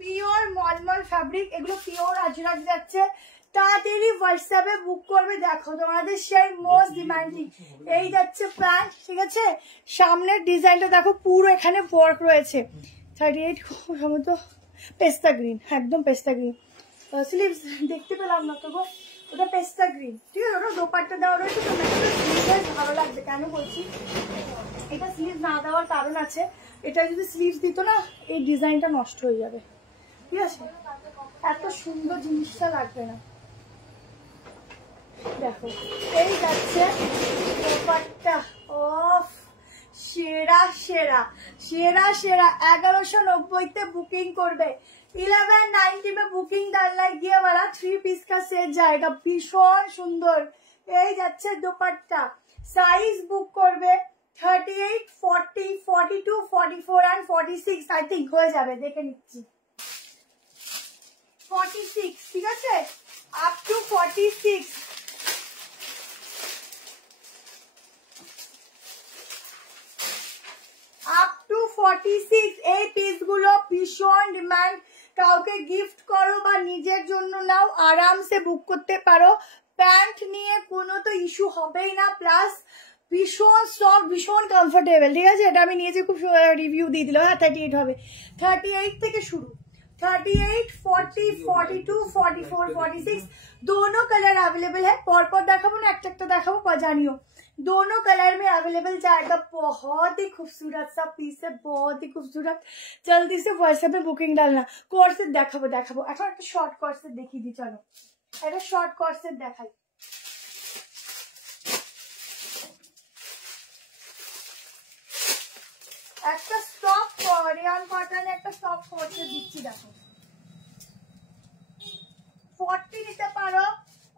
পিওর মলমল ফ্যাব্রিক, এগুলো পিওর আজরাক যাচ্ছে, তাড়াতাড়ি হোয়াটসঅ্যাপে বুক করবে। দেখো তোমাদের সেই মোস্ট ডিমান্ডিং, এই যাচ্ছে প্যান্ট, ঠিক আছে, সামনের ডিজাইনটা দেখো, পুরো এখানে ওয়ার্ক রয়েছে, 38 সম্ভবত পেস্তা গ্রিন, একদম পেস্তা গ্রিন। স্লিভস দেখতে পেলাম না তো গো, ওটা পেস্তা গ্রিন, ঠিক আছে, ওটা দোপাট্টা দেওয়া রয়েছে, তো স্লিভস ভালো লাগবে। কেন বলছি, এটা স্লিভ না দেওয়ার কারণ আছে, এটা যদি স্লিভস দিত না এই ডিজাইনটা নষ্ট হয়ে যাবে, ঠিক আছে, এত সুন্দর জিনিসটা লাগবে না। দেখো এই যাচ্ছে দোপাট্টা, ওফ সেরা সেরা সেরা সেরা, 1190 बुकिंग করবে, 1190 में बुकिंग डालना है, ये वाला 3 पीस का सेट जाएगा, भीषण সুন্দর। এই যাচ্ছে দোপাট্টা, সাইজ বুক করবে 38, 40, 42, 44 and 46, আই থিঙ্ক হয়ে যাবে, দেখে নিচ্ছি, 46, ঠিক আছে, আপ টু 46। আপ টু 46, এই পিসগুলো ভীষণ ডিমান্ড, কাউকে গিফট করো বা নিজের জন্য নাও, আরামসে বুক করতে পারো। প্যান্ট নিয়ে কোনো তো ইস্যু হবেই না, প্লাস ভীষণ সফট, ভীষণ কমফোর্টেবল, ঠিক আছে, এটা আমি নিয়েছি, খুব রিভিউ দিয়ে দিল। হ্যাঁ 38 হবে, 38 থেকে শুরু, 38, 40, 42, 44, 46 दोनों कलर अवेलेबल है। परपर देखाबो ना, एक एक देखाबो, जानियो दोनों कलर में अवेलेबल जाएगा। बहुत ही खूबसूरत सा पीस है, बहुत ही खूबसूरत। जल्दी से व्हाट्सएप पे बुकिंग डालना। कोर्सेट देखाबो देखाबो, এখন একটা শর্ট কোর্সেট দেখিয়ে দিই, চলো একটা শর্ট কোর্সেট দেখাই। একটা সফট রিয়ান কটন, একটা সফট কোর্সেট দিচ্ছি, দেখো 40 নিতে পারো,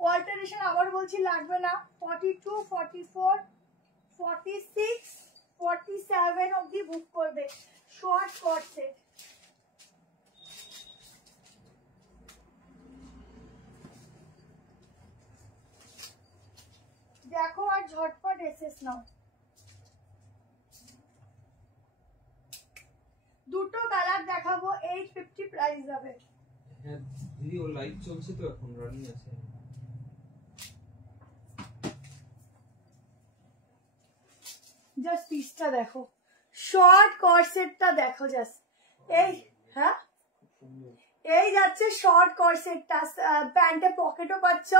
অল্টারেশন আবার বলছি লাগবে না, 42, 44, 46, 47 অবধি বুক করবে, শর্ট কোর্সেট। দেখো আর ঝটপট এসএস নাও। দুটো কালার দেখাবো, 850 প্রাইস যাবে। হ্যাঁ দিদি, ও লাইভ চলছে তো, এখন রানিং আছে। জাস্ট পিসটা দেখো, শর্ট কর্সেটটা দেখো জাস্ট, এই হ্যাঁ এই যাচ্ছে শর্ট কর্সেটটা, প্যান্টে পকেটও পাচ্ছ,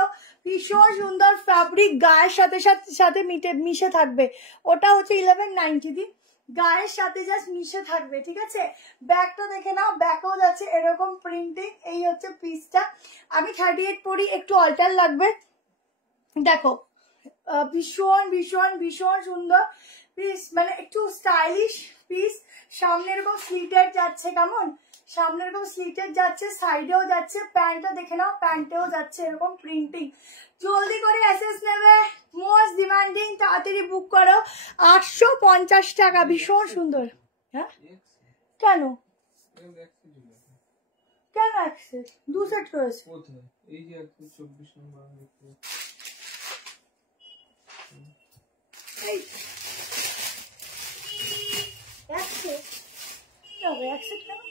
ভীষণ সুন্দর ফ্যাব্রিক, গায়ের সাথে সাথে মিশে থাকবে। ওটা হচ্ছে 1190 দি, গায়ের সাথে জাস্ট মিশে থাকবে, ঠিক আছে। ব্যাকটা দেখে নাও, ব্যাকও যাচ্ছে এরকম প্রিন্টিং। এই হচ্ছে পিসটা। আমি 38 পরি, একটু অল্টার লাগবে। দেখো ভীষণ ভীষণ ভীষণ সুন্দর পিস, মানে একটু স্টাইলিশ পিস। সামনে এরকম স্লিটেড যাচ্ছে, কেমন সামনে এরকম স্লিটেড যাচ্ছে, সাইডেও যাচ্ছে। প্যান্টটা দেখে নাও, প্যান্টেও যাচ্ছে এরকম প্রিন্টিং। জলদি করে এসএস নেবে, মোস্ট ডিমান্ডিং, তাড়াতাড়ি বুক করো। 850 টাকা, ভীষণ সুন্দর। হ্যাঁ কেন কেন অ্যাক্সেস 2 সেট রয়েছে কোথায়? এই যে 124 নম্বর দেখতে। এই অ্যাক্সেস কি হবে? অ্যাক্সেস কেন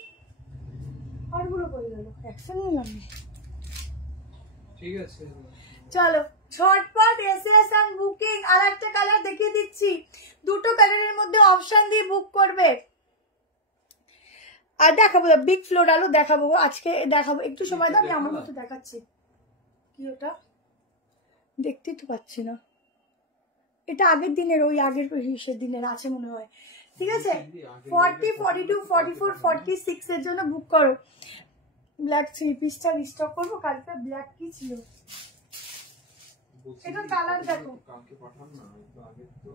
আরগুলো করে গেল, অ্যাক্সেস নিলাম। ঠিক আছে চলো ঝটপট এসএস এন্ড বুকিং। আর একটা কালার দেখিয়ে দিচ্ছি, দুটো কালারের মধ্যে অপশন দিয়ে বুক করবে। আর দেখাবো বিগ ফ্লোরালও দেখাবো আজকে, দেখাবো একটু সময় দাও, আমি আমার মতো দেখাচ্ছি। কি ওটা দেখতেই তো পাচ্ছি না, এটা আগের দিনের, ওই আগের দিনের আছে মনে হয়, ঠিক আছে। 40, 42, 44, 46 এর জন্য বুক করো। ব্ল্যাক 3 পিসটা রিস্টক করবো। কালকে ব্ল্যাক কি ছিল, এটা কালার দেখো। কালকে পাঠান না, একটু আগে তো।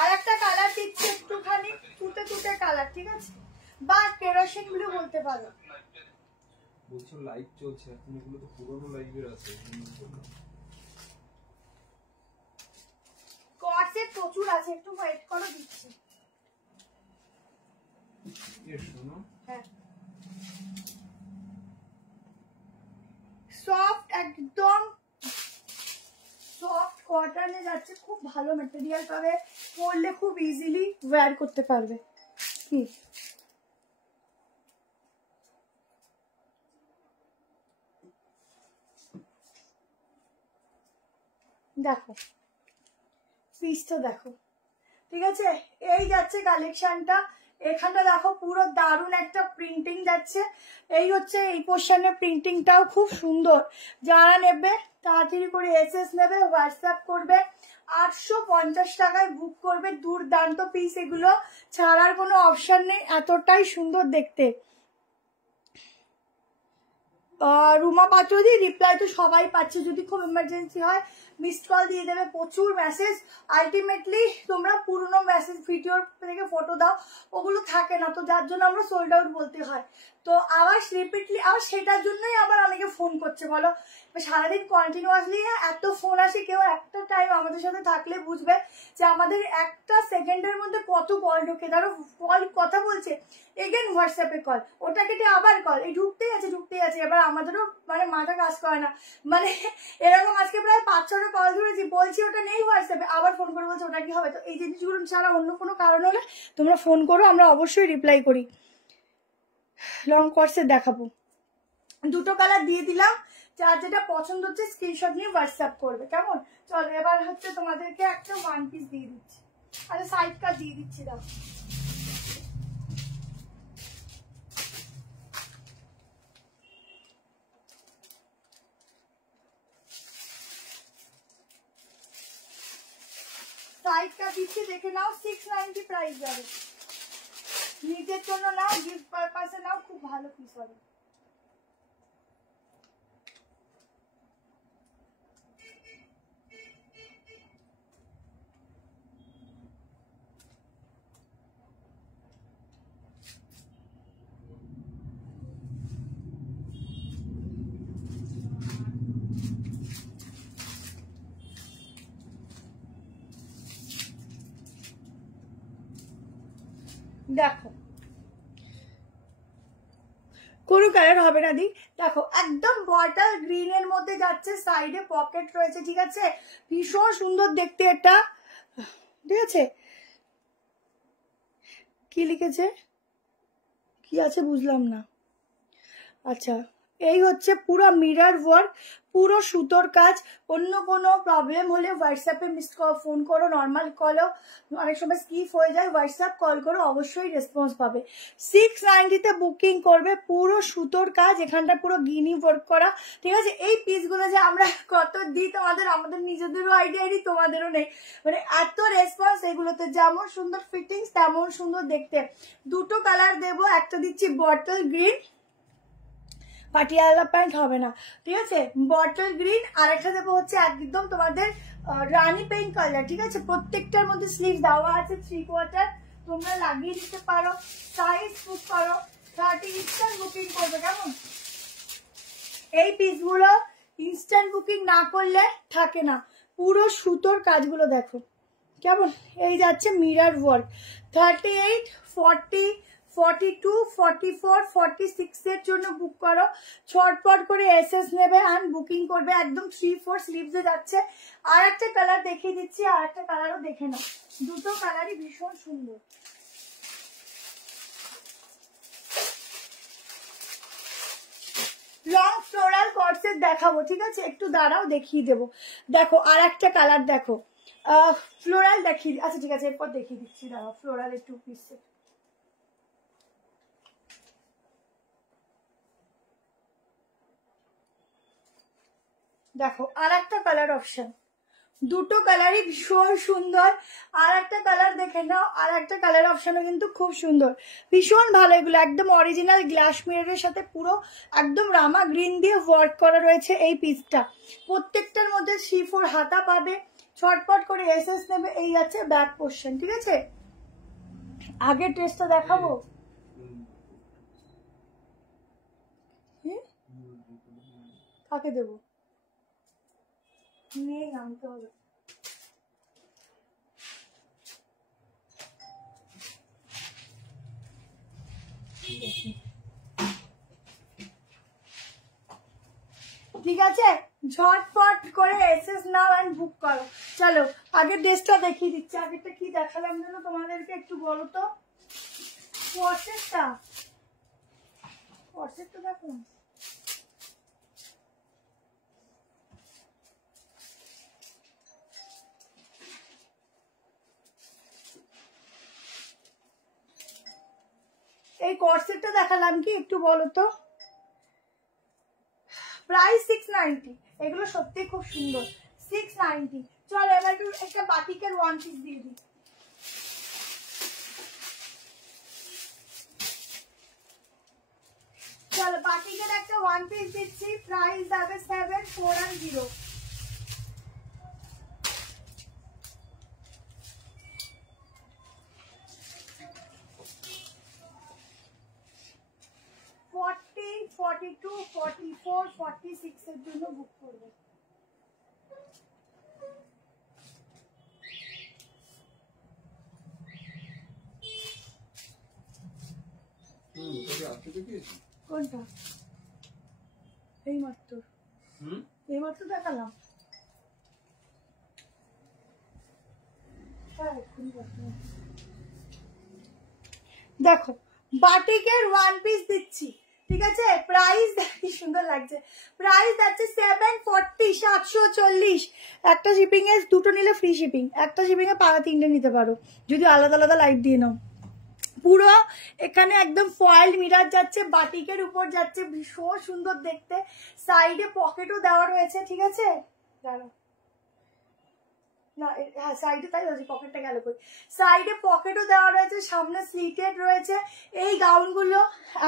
আর একটা কালার দিচ্ছে একটুখানি তুতে তুতে কালার, ঠিক আছে, বা কেরোসিন ব্লু বলতে পারো। বলছো লাইভ চলছে এখন, এগুলো তো পুরনো লাইভের আছে। কর্সেট প্রচুর আছে, একটু ওয়েট করো, দিচ্ছি। শোনো, হ্যাঁ সফট, একদম সফট কটনে যাচ্ছে, খুব ভালো ম্যাটেরিয়াল পাবে, পরলে খুব ইজিলি ওয়্যার করতে পারবে। কি দেখো পিসটা দেখো, ঠিক আছে। এই যাচ্ছে কালেকশনটা, এখানটা দেখো পুরো দারুণ একটা প্রিন্টিং যাচ্ছে। এই হচ্ছে এই পোর্শনের প্রিন্টিংটাও খুব সুন্দর। যারা নেবে তাড়াতাড়ি করে এসএস নেবে, হোয়াটসঅ্যাপ করবে। 850 টাকায় বুক করবে। দুর্দান্ত পিস, এগুলো ছাড়ার কোনো অপশন নেই, এতটাই সুন্দর দেখতে। রুমা পাত্রদি রিপ্লাই তো সবাই পাচ্ছে, যদি খুব ইমার্জেন্সি হয় মিসড কল দিয়ে দেবে। প্রচুর মেসেজ, আলটিমেটলি তোমরা পুরনো মেসেজ ভিডিওর থেকে ফটো দাও, ওগুলো থাকে না, তো যার জন্য আমরা সোল্ড আউট বলতে হয়। তো আবার রিপিটলি আবার সেটার জন্যই আবার অনেকে ফোন করছে, বলো সারাদিন কন্টিনিউয়াসলি এত ফোন আসে। কেউ একটা টাইম আমাদের সাথে থাকলে বুঝবে যে আমাদের একটা সেকেন্ডের মধ্যে কত কল ঢোকে। ধরো কল কথা বলছে, এগেন হোয়াটসঅ্যাপে কল, ওটা কেটে আবার কল, এই ঢুকতেই আছে। এবার আমাদেরও মানে মাথা কাজ করে না, মানে এরকম আজকে প্রায় 5-6টা কল ধরেছি, বলছি ওটা নেই হোয়াটসঅ্যাপে, আবার ফোন করে বলছে ওটা কি হবে। তো এই জিনিসগুলো ছাড়া অন্য কোনো কারণ হলে তোমরা ফোন করো, আমরা অবশ্যই রিপ্লাই করি। লং কোর্সে দেখাবো, দুটো কালার দিয়ে দিলাম, যার যেটা পছন্দ হচ্ছে স্ক্রিনশট নিয়ে হোয়াটসঅ্যাপ করবে, কেমন। চলো এবার হচ্ছে তোমাদেরকে একটা ওয়ান পিস দিয়ে দিচ্ছি, আরে সাইড কাট দিয়ে দিচ্ছি। দাও সাইডটা দিচ্ছি, দেখে নাও। 690 প্রাইস যাবে, নিজের জন্য নাও, গিফট পারপাসে নাও, খুব ভালো পিস হবে। দেখো কোনো কালার হবে না দি, দেখো একদম বটল গ্রিন এর মধ্যে যাচ্ছে, সাইডে পকেট রয়েছে, ঠিক আছে, ভীষণ সুন্দর দেখতে এটা, ঠিক আছে। কি লিখেছে, কি আছে বুঝলাম না। আচ্ছা এই হচ্ছে পুরো মিরর ওয়ার্ক, পুরো সুতোর কাজ। অন্য কোনো প্রবলেম হলে হোয়াটসঅ্যাপে ফোন করো, নর্মাল কলও অনেক সময় স্কিপ হয়ে যায়, হোয়াটসঅ্যাপ কল করো, অবশ্যই রেসপন্স পাবে। 690-তে বুকিং করবে, পুরো সুতোর কাজ, এখানটা পুরো গিনি ওয়ার্ক করা, ঠিক আছে। এই পিসগুলো যে আমরা কত দিই তোমাদের, আমাদের নিজেদেরও আইডিয়া নেই, তোমাদেরও নেই, মানে এত রেসপন্স এগুলোতে, যেমন সুন্দর ফিটিংস তেমন সুন্দর দেখতে। দুটো কালার দেবো, একটা দিচ্ছি বটল গ্রিন, পাটিয়ালা প্যান্ট হবে না, ঠিক আছে, বটল গ্রিন, আর একটা দেবো হচ্ছে একদম তোমাদের রানি পিঙ্ক কালার, ঠিক আছে। প্রত্যেকটার মধ্যে স্লিভ দেওয়া আছে 3/4, তোমরা লাগিয়ে দিতে পারো, সাইজ বুক করো, 30 ইনস্ট্যান্ট বুকিং করবে, কেমন। এই পিসগুলো ইনস্ট্যান্ট বুকিং না করলে থাকে না, পুরো সুতোর কাজগুলো দেখো কেমন। এই যাচ্ছে মিরর ওয়ার্ক, 38, 40, 42, 44, 46 এর জন্য বুক করো, ছটপট করে এসএস নেবে অ্যান্ড বুকিং করবে, একদম 3/4 স্লিভসে যাচ্ছে। আর একটা কালার দেখিয়ে দিচ্ছি, আর একটা কালারও দেখে নাও, দুটো কালারই ভীষণ সুন্দর। লং ফ্লোরাল কর্ডসেট দেখাবো, ঠিক আছে, একটু দাঁড়াও দেখিয়ে দেবো। দেখো আর একটা কালার দেখো, ফ্লোরাল দেখিয়ে, আচ্ছা ঠিক আছে এরপর দেখিয়ে দিচ্ছি, দাঁড়াও ফ্লোরাল একটু পিস। দেখো আর একটা কালার অপশন, দুটো কালারই ভীষণ সুন্দর। আর একটা কালার দেখে নাও, আর একটা কালার অপশনও কিন্তু খুব সুন্দর, ভীষণ ভালো। এগুলো একদম অরিজিনাল গ্লাস মিররের সাথে পুরো একদম রামা গ্রিন দিয়ে ওয়ার্ক করা রয়েছে এই পিসটা। প্রত্যেকটার মধ্যে 3/4 হাতা পাবে, ছটপট করে এসএস নেবে। এই আছে ব্যাক পোর্শন, ঠিক আছে। আগের ড্রেসটা দেখাবো, কাকে দেবো, নিয়ে নামতে হবে। ঠিক আছে, ঝটপট করে এসএস নাও এন্ড বুক করো। চলো আগের ড্রেসটা দেখিয়ে দিচ্ছি। আগেরটা কি দেখালাম যেন তোমাদেরকে, একটু বলো তো। কর্সেটটা দেখো, এই কর্সেটটা দেখালাম কি একটু বলো তো। প্রাইস 690, এগুলো সত্যি খুব সুন্দর, 690। চলো এবার একটু একটা বাটিকের ওয়ান পিস দিয়ে দিই। চলো বাটিকের একটা ওয়ান পিস দিচ্ছি, প্রাইস যাবে 740। ফর্টি, 42, 44, 46 এর জন্য বুক করবে। কোনটা? এই মাত্র দেখালাম। দেখো বাটিকের ওয়ান পিস দিচ্ছি, ঠিক আছে। প্রাইস কি সুন্দর লাগছে, প্রাইস আছে 740, 740। একটা শিপিং এ দুটো নিলে ফ্রি শিপিং, একটা শিপিং এ পাড়া 3টে নিতে পারো যদি আলাদা আলাদা লাইট দিয়ে নাও। পুরো এখানে একদম ফয়েল মিরার যাচ্ছে, বাটিকের উপর যাচ্ছে, ভীষণ সুন্দর দেখতে। সাইডে পকেটও দেওয়া রয়েছে, ঠিক আছে। দাঁড়াও না, হ্যাঁ সাইডে, তাই বলছি পকেটটা গেল কই। সাইডে পকেটও দেওয়া রয়েছে, সামনে স্লিটেড রয়েছে। এই গাউনগুলো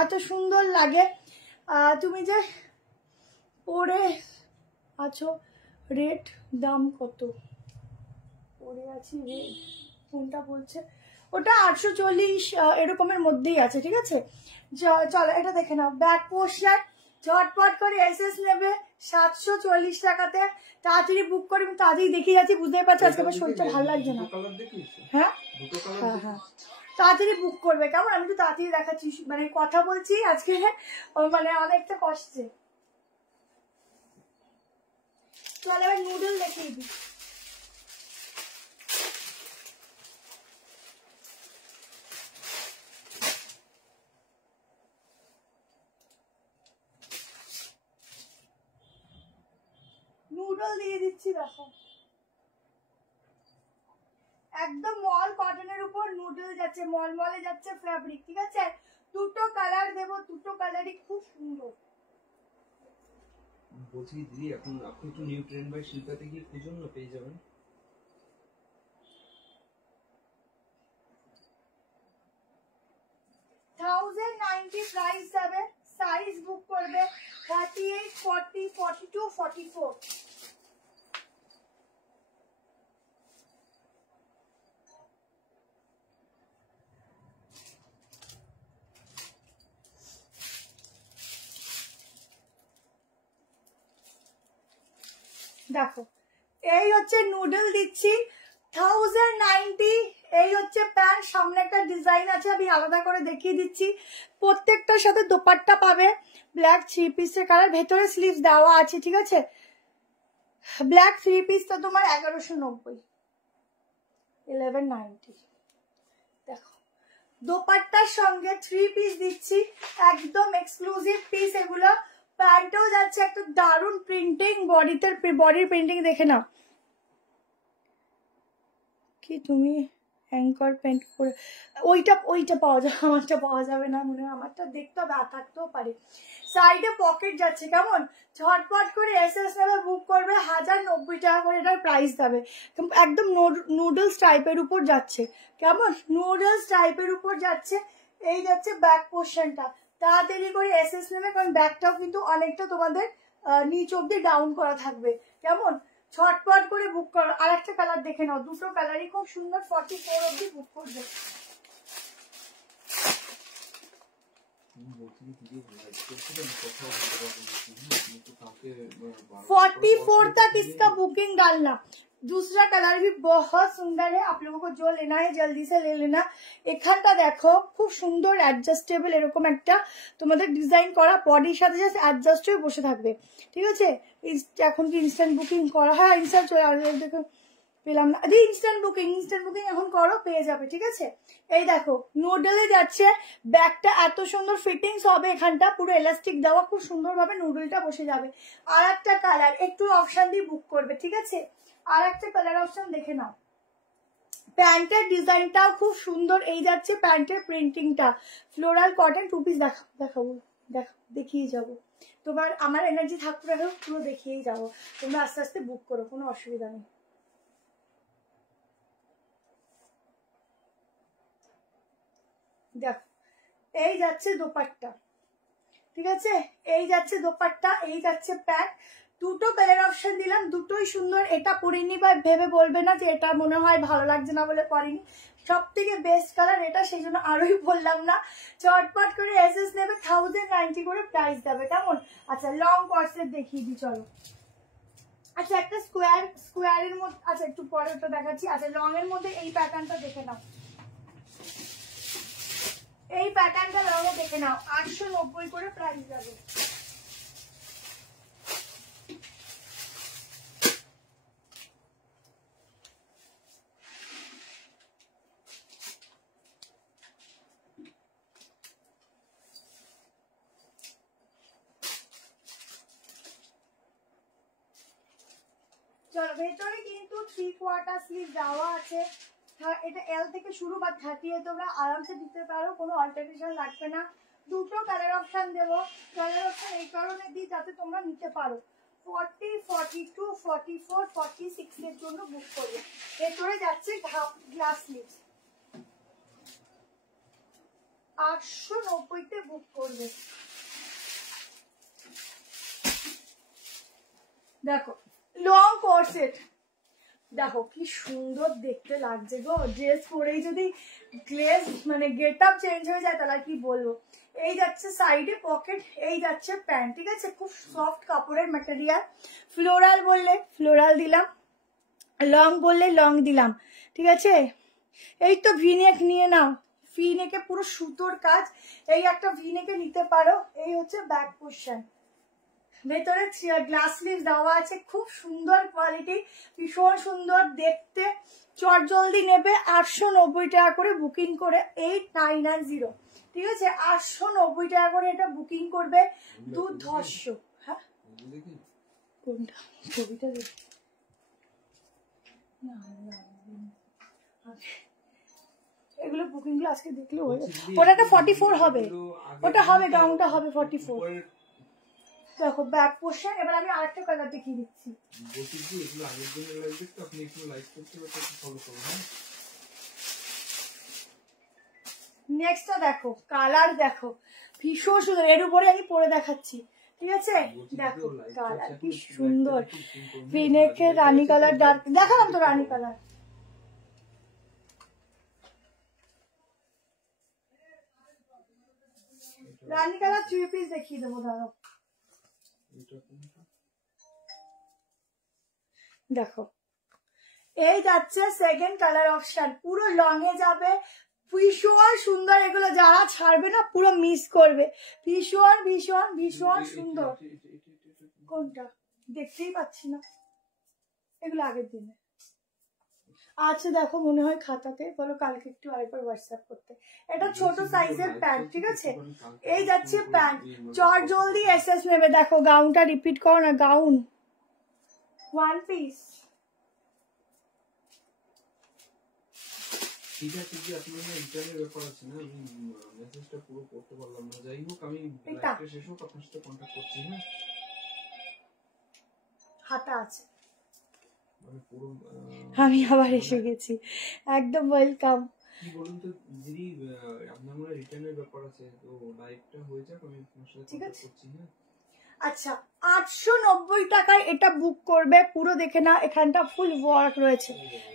এত সুন্দর লাগে। তুমি যে পরে আছো, রেট দাম কত পরে আছি, রেট কোনটা বলছে, ওটা 840 এরকমের মধ্যেই আছে, ঠিক আছে। চলো এটা দেখে নাও, ব্যাক পোর্শন, ঝটপট করে এসএস নেবে 740 টাকাতে। তাড়াতাড়ি বুক করে, তাড়াতাড়ি দেখিয়ে যাচ্ছি, বুঝতেই পারছি আজকে আমার শরীরটা ভালো লাগছে না। হ্যাঁ হ্যাঁ হ্যাঁ, তাড়াতাড়ি বুক করবে, কেমন। আমি তো তাড়াতাড়ি দেখাচ্ছি, মানে কথা বলছি আজকে, মানে অনেকটা কষ্টে। চলো এবার নুডল দেখিয়ে দিই। দিচ্ছি, দেখো একদম মল কটনের উপর নুডল যাচ্ছে, মলমলে যাচ্ছে ফ্যাব্রিক, ঠিক আছে। দুটো কালার দেবো, দুটো কালারই খুব সুন্দর। বলছি দিদি, এখন আপনি একটু নিউ ট্রেন্ড বাই শিল্পাতে গিয়ে খুঁজুন না, পেয়ে যাবেন। প্রাইস যাবে, সাইজ বুক করবে 38, 40, 42, 44। দেখো এই হচ্ছে নুডল দিচ্ছি 1090। এই হচ্ছে প্যান্ট, সামনে একটা ডিজাইন আছে, আমি আলাদা করে দেখিয়ে দিচ্ছি। প্রত্যেকটার সাথে দোপাট্টা পাবে, ব্ল্যাক 3 পিসের কালার, ভেতরে স্লিভস দেওয়া আছে, ঠিক আছে। ব্ল্যাক 3 পিসটা তোমার 1190, 1190। দেখো দোপাট্টার সঙ্গে 3 পিস দিচ্ছি, একদম এক্সক্লুসিভ পিস এগুলো। প্যান্টও যাচ্ছে একটা দারুণ প্রিন্টিং, বডির প্রিন্টিং দেখে নাও। কি তুমি অ্যাঙ্কর প্যান্ট পরে, ওইটা পাওয়া যাবে, আমারটা পাওয়া যাবে না মনে হয়, আমারটা দেখতে হবে, থাকতেও পারে। সাইডে পকেট যাচ্ছে, কেমন ঝটপট করে এসএস নেবে, বুক করবে, 1090 টাকা করে এটার প্রাইস যাবে। একদম নুডলস টাইপের উপর যাচ্ছে, কেমন নুডলস টাইপের উপর যাচ্ছে। এই যাচ্ছে ব্যাক পোর্শনটা, তাড়াতাড়ি করে এসএস নেবে, কারণ ব্যাকটাও কিন্তু অনেকটা তোমাদের নিচ অব্দি ডাউন করা থাকবে, কেমন ছটপট করে বুক করো। আর একটা কালার দেখে নাও, দুটো কালারই খুব সুন্দর, 44 অব্দি বুক করবে। 44 तक इसका बुकिंग डालना। दूसरा कलर भी बहुत सुंदर है, आप लोगों को जो लेना है जल्दी से ले लेना। এখানটা দেখো খুব সুন্দর অ্যাডজাস্টেবল, এরকম একটা তোমাদের ডিজাইন করা, বডির সাথে জাস্ট অ্যাডজাস্ট হয়ে বসে থাকবে, ঠিক আছে। এখন কি ইনস্ট্যান্ট বুকিং করা হয়? ইনস্ট্যান্ট চলে আসবে, দেখো পেলাম না। ইনস্ট্যান্ট বুকিং এখন করো, পেয়ে যাবে, ঠিক আছে। এই দেখো নুডলে যাচ্ছে, ব্যাগটা এত সুন্দর ফিটিংস হবে, এখানটা পুরো এলাস্টিক দেওয়া, খুব সুন্দরভাবে নুডলটা বসে যাবে। আর একটা কালার একটু অপশন দিয়ে বুক করবে, ঠিক আছে। আর একটা কালার অপশন দেখে নাও। প্যান্টের ডিজাইনটাও খুব সুন্দর, এই যাচ্ছে প্যান্টের প্রিন্টিংটা, ফ্লোরাল কটন 2 পিস। দেখাবো দেখিয়ে যাবো, তোমার আমার এনার্জি থাকতে দেখো, পুরো দেখিয়েই যাবো। তোমরা আস্তে আস্তে বুক করো, কোনো অসুবিধা নেই। দেখো এই যাচ্ছে দোপাট্টা, ঠিক আছে, এই যাচ্ছে দোপাট্টা, এই যাচ্ছে প্যান্ট। দুটো কালার অপশন দিলাম, দুটোই সুন্দর। এটা পরিনি বা ভেবে বলবে না যে এটা মনে হয় ভালো লাগছে না বলে পরিনি, সব থেকে বেস্ট কালার এটা, সেই জন্য আরোই বললাম না। চটপট করে এসএস নেবে, 1090 করে প্রাইস দেবে, কেমন। আচ্ছা লং কর্সেট দেখিয়ে দিই, চলো। আচ্ছা একটা স্কোয়ারের মধ্যে, আচ্ছা একটু পরে ওটা দেখাচ্ছি। আচ্ছা লং এর মধ্যে এই প্যাটার্নটা দেখে নাও, এই প্যাটার্নটা লং দেখে নাও, 890 করে প্রাইস যাবে। চলো ভেতরে কিন্তু 3/4 স্লিভ দেওয়া আছে, এটা এল থেকে শুরু বা 30 তোমরা আরামসে দিতে পারো, কোনো অল্টারেশন লাগবে না। দুটো কালার অপশন দেবো, কালার অপশন এই কারণে দিই যাতে তোমরা নিতে পারো। 40, 42, 44, 46 এর জন্য বুক করবে। ভেতরে যাচ্ছে গ্লাস স্লিভ, 890 তে বুক করবে। দেখো লং কোর্সেট, দেখো কি সুন্দর দেখতে লাগছে গো, ড্রেস পরেই যদি গ্লেজ মানে গেট আপ চেঞ্জ হয়ে যায় তাহলে কি বলবো। এই যাচ্ছে সাইডে পকেট, এই যাচ্ছে প্যান্ট, ঠিক আছে, খুব সফট কাপড়ের ম্যাটেরিয়াল। ফ্লোরাল বললে ফ্লোরাল দিলাম, লং বললে লং দিলাম, ঠিক আছে। এই তো ভিনেক নিয়ে নাও, ভিনেকে পুরো সুতোর কাজ, এই একটা ভিনেকে নিতে পারো। এই হচ্ছে ব্যাক পোর্শন, ভেতরে গ্লাস স্লিভ দেওয়া আছে, খুব সুন্দর কোয়ালিটি, ভীষণ সুন্দর দেখতে। চট জলদি নেবে, 890 টাকা করে বুকিং করে, 8990, ঠিক আছে, 890 টাকা করে এটা বুকিং করবে। দুর্ধর্ষ, হ্যাঁ কোনটা ছবিটা না, না, এগুলো বুকিং গুলো আজকে দেখলে হয়ে যাবে। বলছি ওটা একটা 44 হবে, এগুলো আগে ওটা হবে, তো গাউনটা হবে 44। উপরের- দেখো ব্যাক পোর্শন। এবার আমি আরেকটা কালার দেখিয়ে দিচ্ছি। বলছি যে এগুলো আগের জন্য লাগবে, তো আপনি একটু লাইক করতে বা একটু ফলো করুন। হ্যাঁ, নেক্সটটা দেখো, কালার দেখো ভীষণ সুন্দর। এর উপরে আমি পরে দেখাচ্ছি, ঠিক আছে? বলছি দেখো যে লাইক কালার করছে, কি একটু সুন্দর। লাইকটা একটু pin করুন। ভিনেকের রানী কালার, ডার্ক দেখালাম তো রানী কালার। রানী কালার 3 পিস দেখিয়ে দেবো, দাঁড়াও। এটা কোনটা? দেখো এই যাচ্ছে সেকেন্ড কালার অপশন, পুরো লং এ যাবে, ভীষণ সুন্দর। এগুলো যারা ছাড়বে না পুরো মিস করবে, ভীষণ ভীষণ ভীষণ সুন্দর। কোনটা দেখতেই পাচ্ছি না, এগুলো আগের দিনে আচ্ছা। দেখো মনে হয় খাতাতে, বলো কালকে একটু আরেকবার হোয়াটসঅ্যাপ করতে। এটা ছোট সাইজের প্যান্ট, ঠিক আছে? এই যাচ্ছে প্যান্ট, চট জলদি এসএস নেবে। দেখো গাউনটা রিপিট করো না, গাউন 1 পিস। ঠিক আছে, যে আপনার রিটার্নের ব্যাপার আছে না, আমি মেসেজটা পুরো করতে পারলাম না। যাই হোক, আমি লাইভটা শেষ হোক আপনার সাথে কন্ট্যাক্ট করছি। হ্যাঁ, হাতা আছে, মানে পুরো আমি আবার এসে গেছি, একদম ওয়েলকাম। কি বলুন তো দিদি, আপনার মনে রিটার্নের ব্যাপার আছে, তো লাইভটা হয়ে যাক, আমি আপনার সাথে কন্ট্যাক্ট করছি। হ্যাঁ, আচ্ছা 890 টাকায় এটা বুক করবে। পুরো দেখে না, এখানটা ফুল ওয়ার্ক রয়েছে,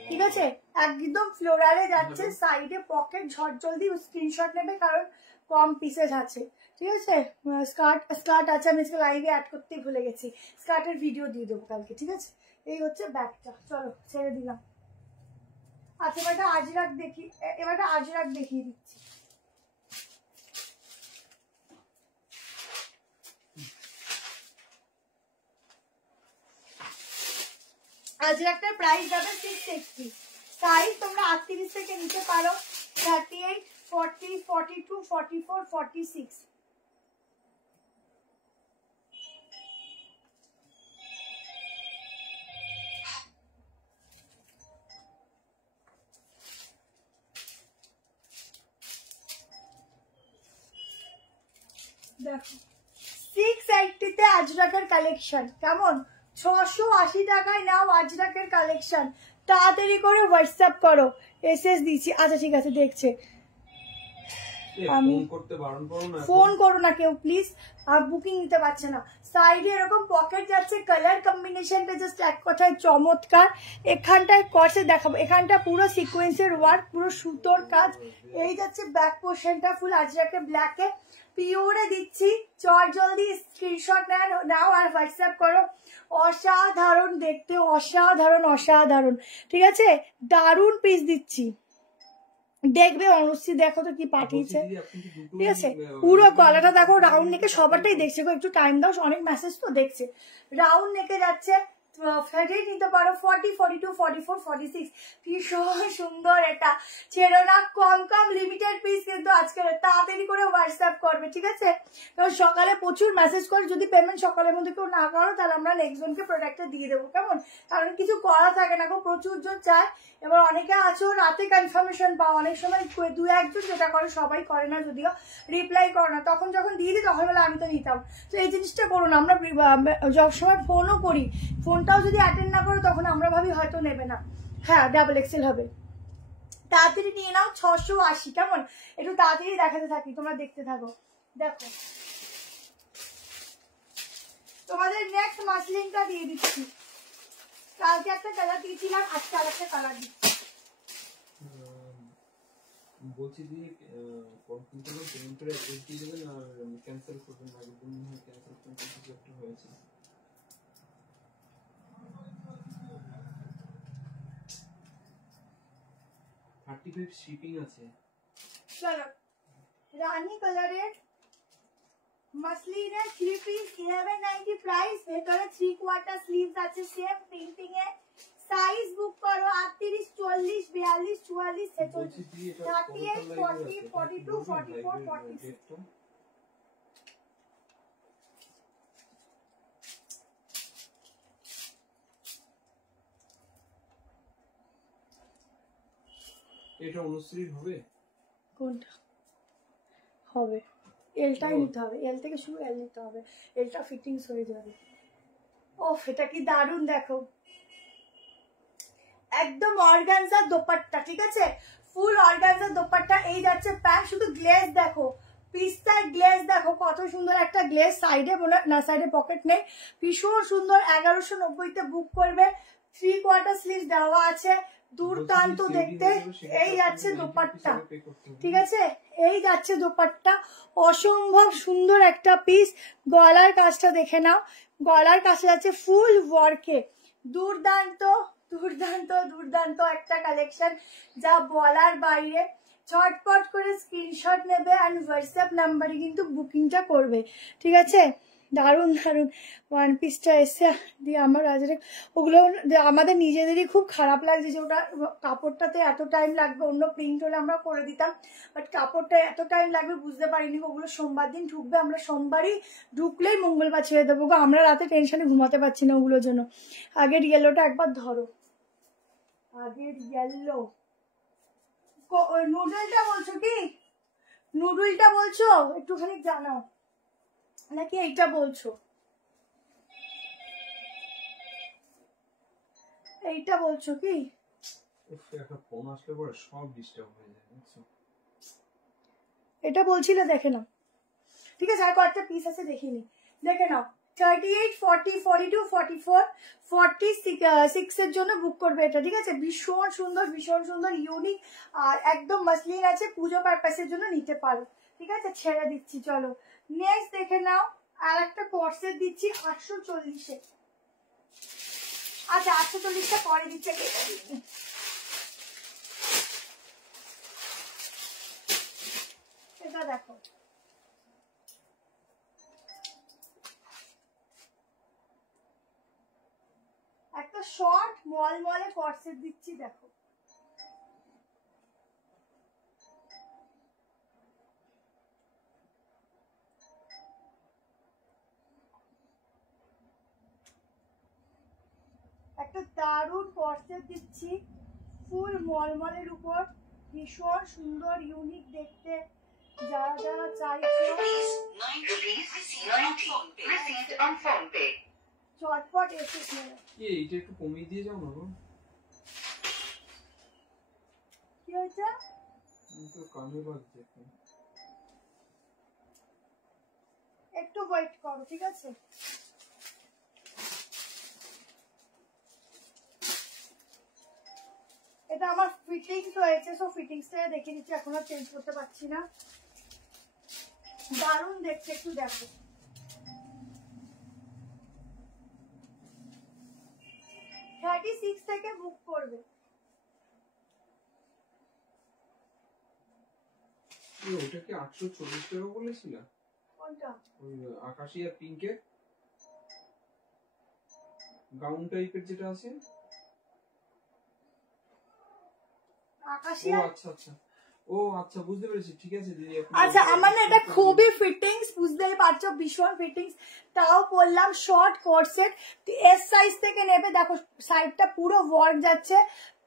ঠিক আছে? একদম ফ্লোরালে যাচ্ছে, সাইডে পকেট। ঝট জলদি স্ক্রিনশট নেবে, কারণ কম পিসেস আছে, ঠিক আছে? স্কার্ট আছে, আমি লাইভে অ্যাড করতেই ভুলে গেছি। স্কার্টের ভিডিও দিয়ে দেবো কালকে, ঠিক আছে? এই হচ্ছে ব্যাগটা, চলো ছেড়ে দিলাম। আচ্ছা এবারটা আজরাক দেখি, এবারটা আজরাক দেখিয়ে দিচ্ছি। আজরাকটার প্রাইস যাবে 680। সাইজ তোমরা 38 থেকে নিতে পারো, 38, 40, 42, 44, 46। দেখো 680 তে আজরাকের কালেকশন কেমন? 680 টাকায় নাও আজরাকের কালেকশন। তাড়াতাড়ি করে হোয়াটসঅ্যাপ করো, এসএস দিচ্ছি। আচ্ছা ঠিক আছে, দেখছে। আমি ফোন করো না কেউ প্লিজ, আর বুকিং নিতে পারছে না। সাইডে এরকম পকেট যাচ্ছে, কালার কম্বিনেশনটা জাস্ট এক কথায় চমৎকার। এখানটায় কর্সে দেখাবো, এখানটা পুরো সিকোয়েন্সের ওয়ার্ক, পুরো সুতোর কাজ। এই যাচ্ছে ব্যাক পোর্শনটা ফুল আজরাকে ব্ল্যাকে পিওরে দিচ্ছি। চট জলদি স্ক্রিনশট নাও আর হোয়াটসঅ্যাপ করো। অসাধারণ দেখতে, অসাধারণ অসাধারণ, ঠিক আছে? দারুণ পিস দিচ্ছি, দেখবে অনুশ্রী। দেখো তো কি পাঠিয়েছে, ঠিক আছে? পুরো গলাটা দেখো, রাউন্ড নেকে। সবারটাই দেখছে গো, একটু টাইম দাও, অনেক মেসেজ তো দেখছে। রাউন্ড নেকে যাচ্ছে, ফেটেই নিতে পারো। 40, 42, 44, 46 ভীষণ সুন্দর। এটা ছেড়ো না, কম কম লিমিটেড পিস কিন্তু আজকে। তাড়াতাড়ি করে হোয়াটসঅ্যাপ করবে, ঠিক আছে? কারণ সকালে প্রচুর মেসেজ করে, যদি পেমেন্ট সকালের মধ্যে কেউ না করো তাহলে আমরা নেক্সট জনকে প্রোডাক্টটা দিয়ে দেবো, কেমন? কারণ কিছু করা থাকে না গো, প্রচুর জন চায়। এবার অনেকে আছো রাতে কনফার্মেশন পাও, অনেক সময় 2-1 জন যেটা করে, সবাই করে না যদিও, রিপ্লাই করো না। তখন যখন দিয়ে দিই তখন বলে আমি তো নিতাম। তো এই জিনিসটা করো না। আমরা সবসময় ফোনও করি, ফোনটাও যদি অ্যাটেন্ড না করো তখন আমরা ভাবি হয়তো নেবে না। হ্যাঁ, ডাবল এক্সেল হবে। তাড়াতাড়ি নিয়ে নাও, 680, কেমন? একটু তাড়াতাড়ি দেখাতে থাকি, তোমরা দেখতে থাকো। দেখো তোমাদের নেক্সট মাসলিনটা দিয়ে দিচ্ছি। কালকে একটা কালার দিয়েছিলাম, আজকে আর একটা কালার দিচ্ছি। বলছি যে কম্পিউটারে পেমেন্ট করে এস দিয়ে দেবেন আর ক্যান্সেল করবেন। আগের দিন ক্যান্সেল করতে কিছু একটা হয়েছে। শিপিং আছে। চলো রানী কালারের মাসলিনের 3 পিস 1190 প্রাইস। ভেতরে 3/4 স্লিভস আছে, সেম প্রিন্টিং এ। সাইজ বুক করো 38, 40, 42, 44, 46, 38, 40, 42, 44, 46। এটা 29 হবে? কোনটা হবে? এলটাই নিতে হবে, এল থেকে শুরু, এল নিতে হবে, এলটা ফিটিংস হয়ে যাবে। ওফ, এটা কি দারুণ দেখো, একদম অর্গানজার দোপাট্টা, ঠিক আছে, ফুল অর্গানজার দোপাট্টা। এই যাচ্ছে প্যান্ট, শুধু গ্লেজ দেখো, পিস্তায় গ্লেজ দেখো, কত সুন্দর একটা গ্লেজ, সাইডে না সাইডে পকেট নেই, ভীষণ সুন্দর। 1190-তে বুক করবে, 3/4 স্লিভ দেওয়া আছে, দুর্দান্ত দেখতে। এই যাচ্ছে দোপাট্টা, ঠিক আছে, এই যাচ্ছে দোপাট্টা, অসম্ভব সুন্দর একটা পিস। গলার কাজটা দেখে নাও, গলার কাছে যাচ্ছে ফুল ওয়ার্কে, দুর্দান্ত দুর্দান্ত দুর্দান্ত একটা কালেকশন, যা বলার বাইরে। ঝটপট করে স্ক্রিনশট নেবে আর হোয়াটসঅ্যাপ নাম্বারে কিন্তু বুকিংটা করবে, ঠিক আছে। দারুণ দারুণ ওয়ান পিসটা এসে দিয়ে আমার আজকে ওগুলো আমাদের নিজেদেরই খুব খারাপ লাগছে যে ওটা কাপড়টাতে এত টাইম লাগবে, অন্য প্রিন্ট হলে আমরা করে দিতাম, বাট কাপড়টা এত টাইম লাগবে বুঝতে পারিনি। ওগুলো সোমবার দিন ঢুকবে, আমরা সোমবারই ঢুকলেই মঙ্গলবার ছেড়ে দেবো গো, আমরা রাতে টেনশনে ঘুমাতে পারছি না ওগুলোর জন্য। আগের ইয়েলোটা একবার ধরো, আগের ইয়েলো নুডলটা বলছো কি, নুডলটা বলছো একটুখানি জানাও, নাকি এইটা বলছো, এইটা বলছো কি? একটা ফোন আসলে পরে সব ডিস্টার্ব হয়ে যায়, বুঝছো? এটা বলছিলে, দেখে নাও, ঠিক আছে। আর কয়েকটা পিস আছে দেখিনি, দেখে নাও। 38, 40, 42, 44, 46 এর জন্য বুক করবে এটা, ঠিক আছে। ভীষণ সুন্দর, ভীষণ সুন্দর, ইউনিক, আর একদম মাসলিন আছে, পুজো পারপাসের জন্য নিতে পারো, ঠিক আছে। ছেড়ে দিচ্ছি, চলো নেক্সট দেখে নাও। আর একটা কর্সেট দিচ্ছি 840-এ, আচ্ছা 840টা পরে দিচ্ছে, এটা দেখো, একটা শর্ট মলমলে কর্সেট দিচ্ছি, দেখো একটা দারুণ কর্সেট দিচ্ছি, ফুল মলমলের উপর, ভীষণ সুন্দর, ইউনিক দেখতে। যারা যারা চাইছো চটপট এসে নেবে। কি এইটা একটু কমিয়ে দিয়ে যাও না গো, কি হয়েছে? তো কানে বাজছে, একটু ওয়েট করো, ঠিক আছে। এটা আমার ফিটিংস হয়েছে, সো ফিটিংসটা দেখে নিচ্ছি, এখন আর চেঞ্জ করতে পারছি না। দারুণ দেখতে, একটু দেখো। থেকে বুক করবে। ওটা কি 840 টাকা বলেছিল? কোনটা? ওই আকাশি আর পিঙ্কের গাউন টাইপের যেটা আছে। আকাশি ও আর আচ্ছা আচ্ছা, ও আচ্ছা বুঝতে পেরেছি, ঠিক আছে দিদি। আচ্ছা আমার না এটা খুবই ফিটিংস, বুঝতেই পারছো, ভীষণ ফিটিংস। তাও বললাম শর্ট কোর্সেট, এস সাইজ থেকে নেবে। দেখো সাইডটা পুরো ওয়ার্ক যাচ্ছে,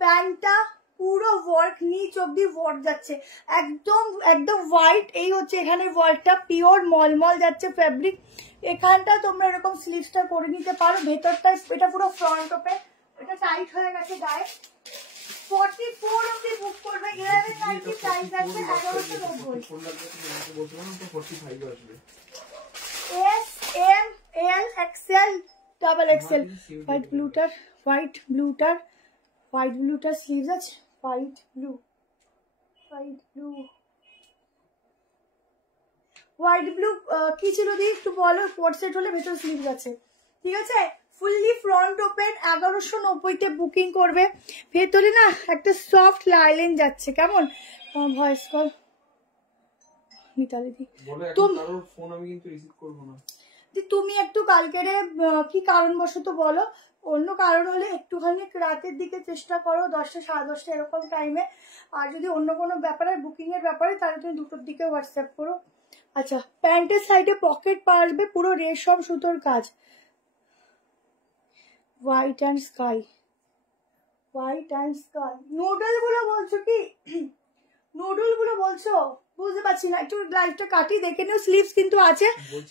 প্যান্টটা পুরো ওয়ার্ক, নিচ অব্দি ওয়ার্ক যাচ্ছে, একদম একদম হোয়াইট। এই হচ্ছে এখানে ওয়ার্কটা, পিওর মলমল যাচ্ছে ফ্যাব্রিক। এখানটা তোমরা এরকম স্লিভসটা করে নিতে পারো, ভেতরটা এটা পুরো ফ্রন্ট ওপেন, এটা টাইট হয়ে গেছে গায়ে। 44 অবধি বুক করবে, 1190 প্রাইস আছে, 1190। S M L XL double XL, white ব্লুটার, হোয়াইট ব্লুটার, হোয়াইট ব্লুটার স্লিভস আছে, white blue, white blue, white blue কি ছিল দি একটু বলো। কোট সেট হলে ভেতর স্লিভস আছে, ঠিক আছে। ফুললি ফ্রন্ট ওপেন, 1190-তে বুকিং করবে। ভেতরে না একটা সফট লাইলেন যাচ্ছে, কেমন ভয়েস কল মিতালি দি, তুমি একটু কালকেরে কি কারণবশত বলো, অন্য কারণ হলে একটুখানি রাতের দিকে চেষ্টা করো, 10টা 10:30 এরকম টাইমে। আর যদি অন্য কোনো ব্যাপারে বুকিং এর ব্যাপারে, তাহলে তুমি 2টোর দিকে হোয়াটসঅ্যাপ করো। আচ্ছা প্যান্টের সাইডে পকেট পারবে, পুরো রেশম সুতোর কাজ, white and sky, white and sky. Noodle গুলো বলছো কি? নুডল গুলো বলছো? বুঝতে পারছি না, একটু লাইটটা কাটি দেখে নিও। স্লিভস কিন্তু আছে,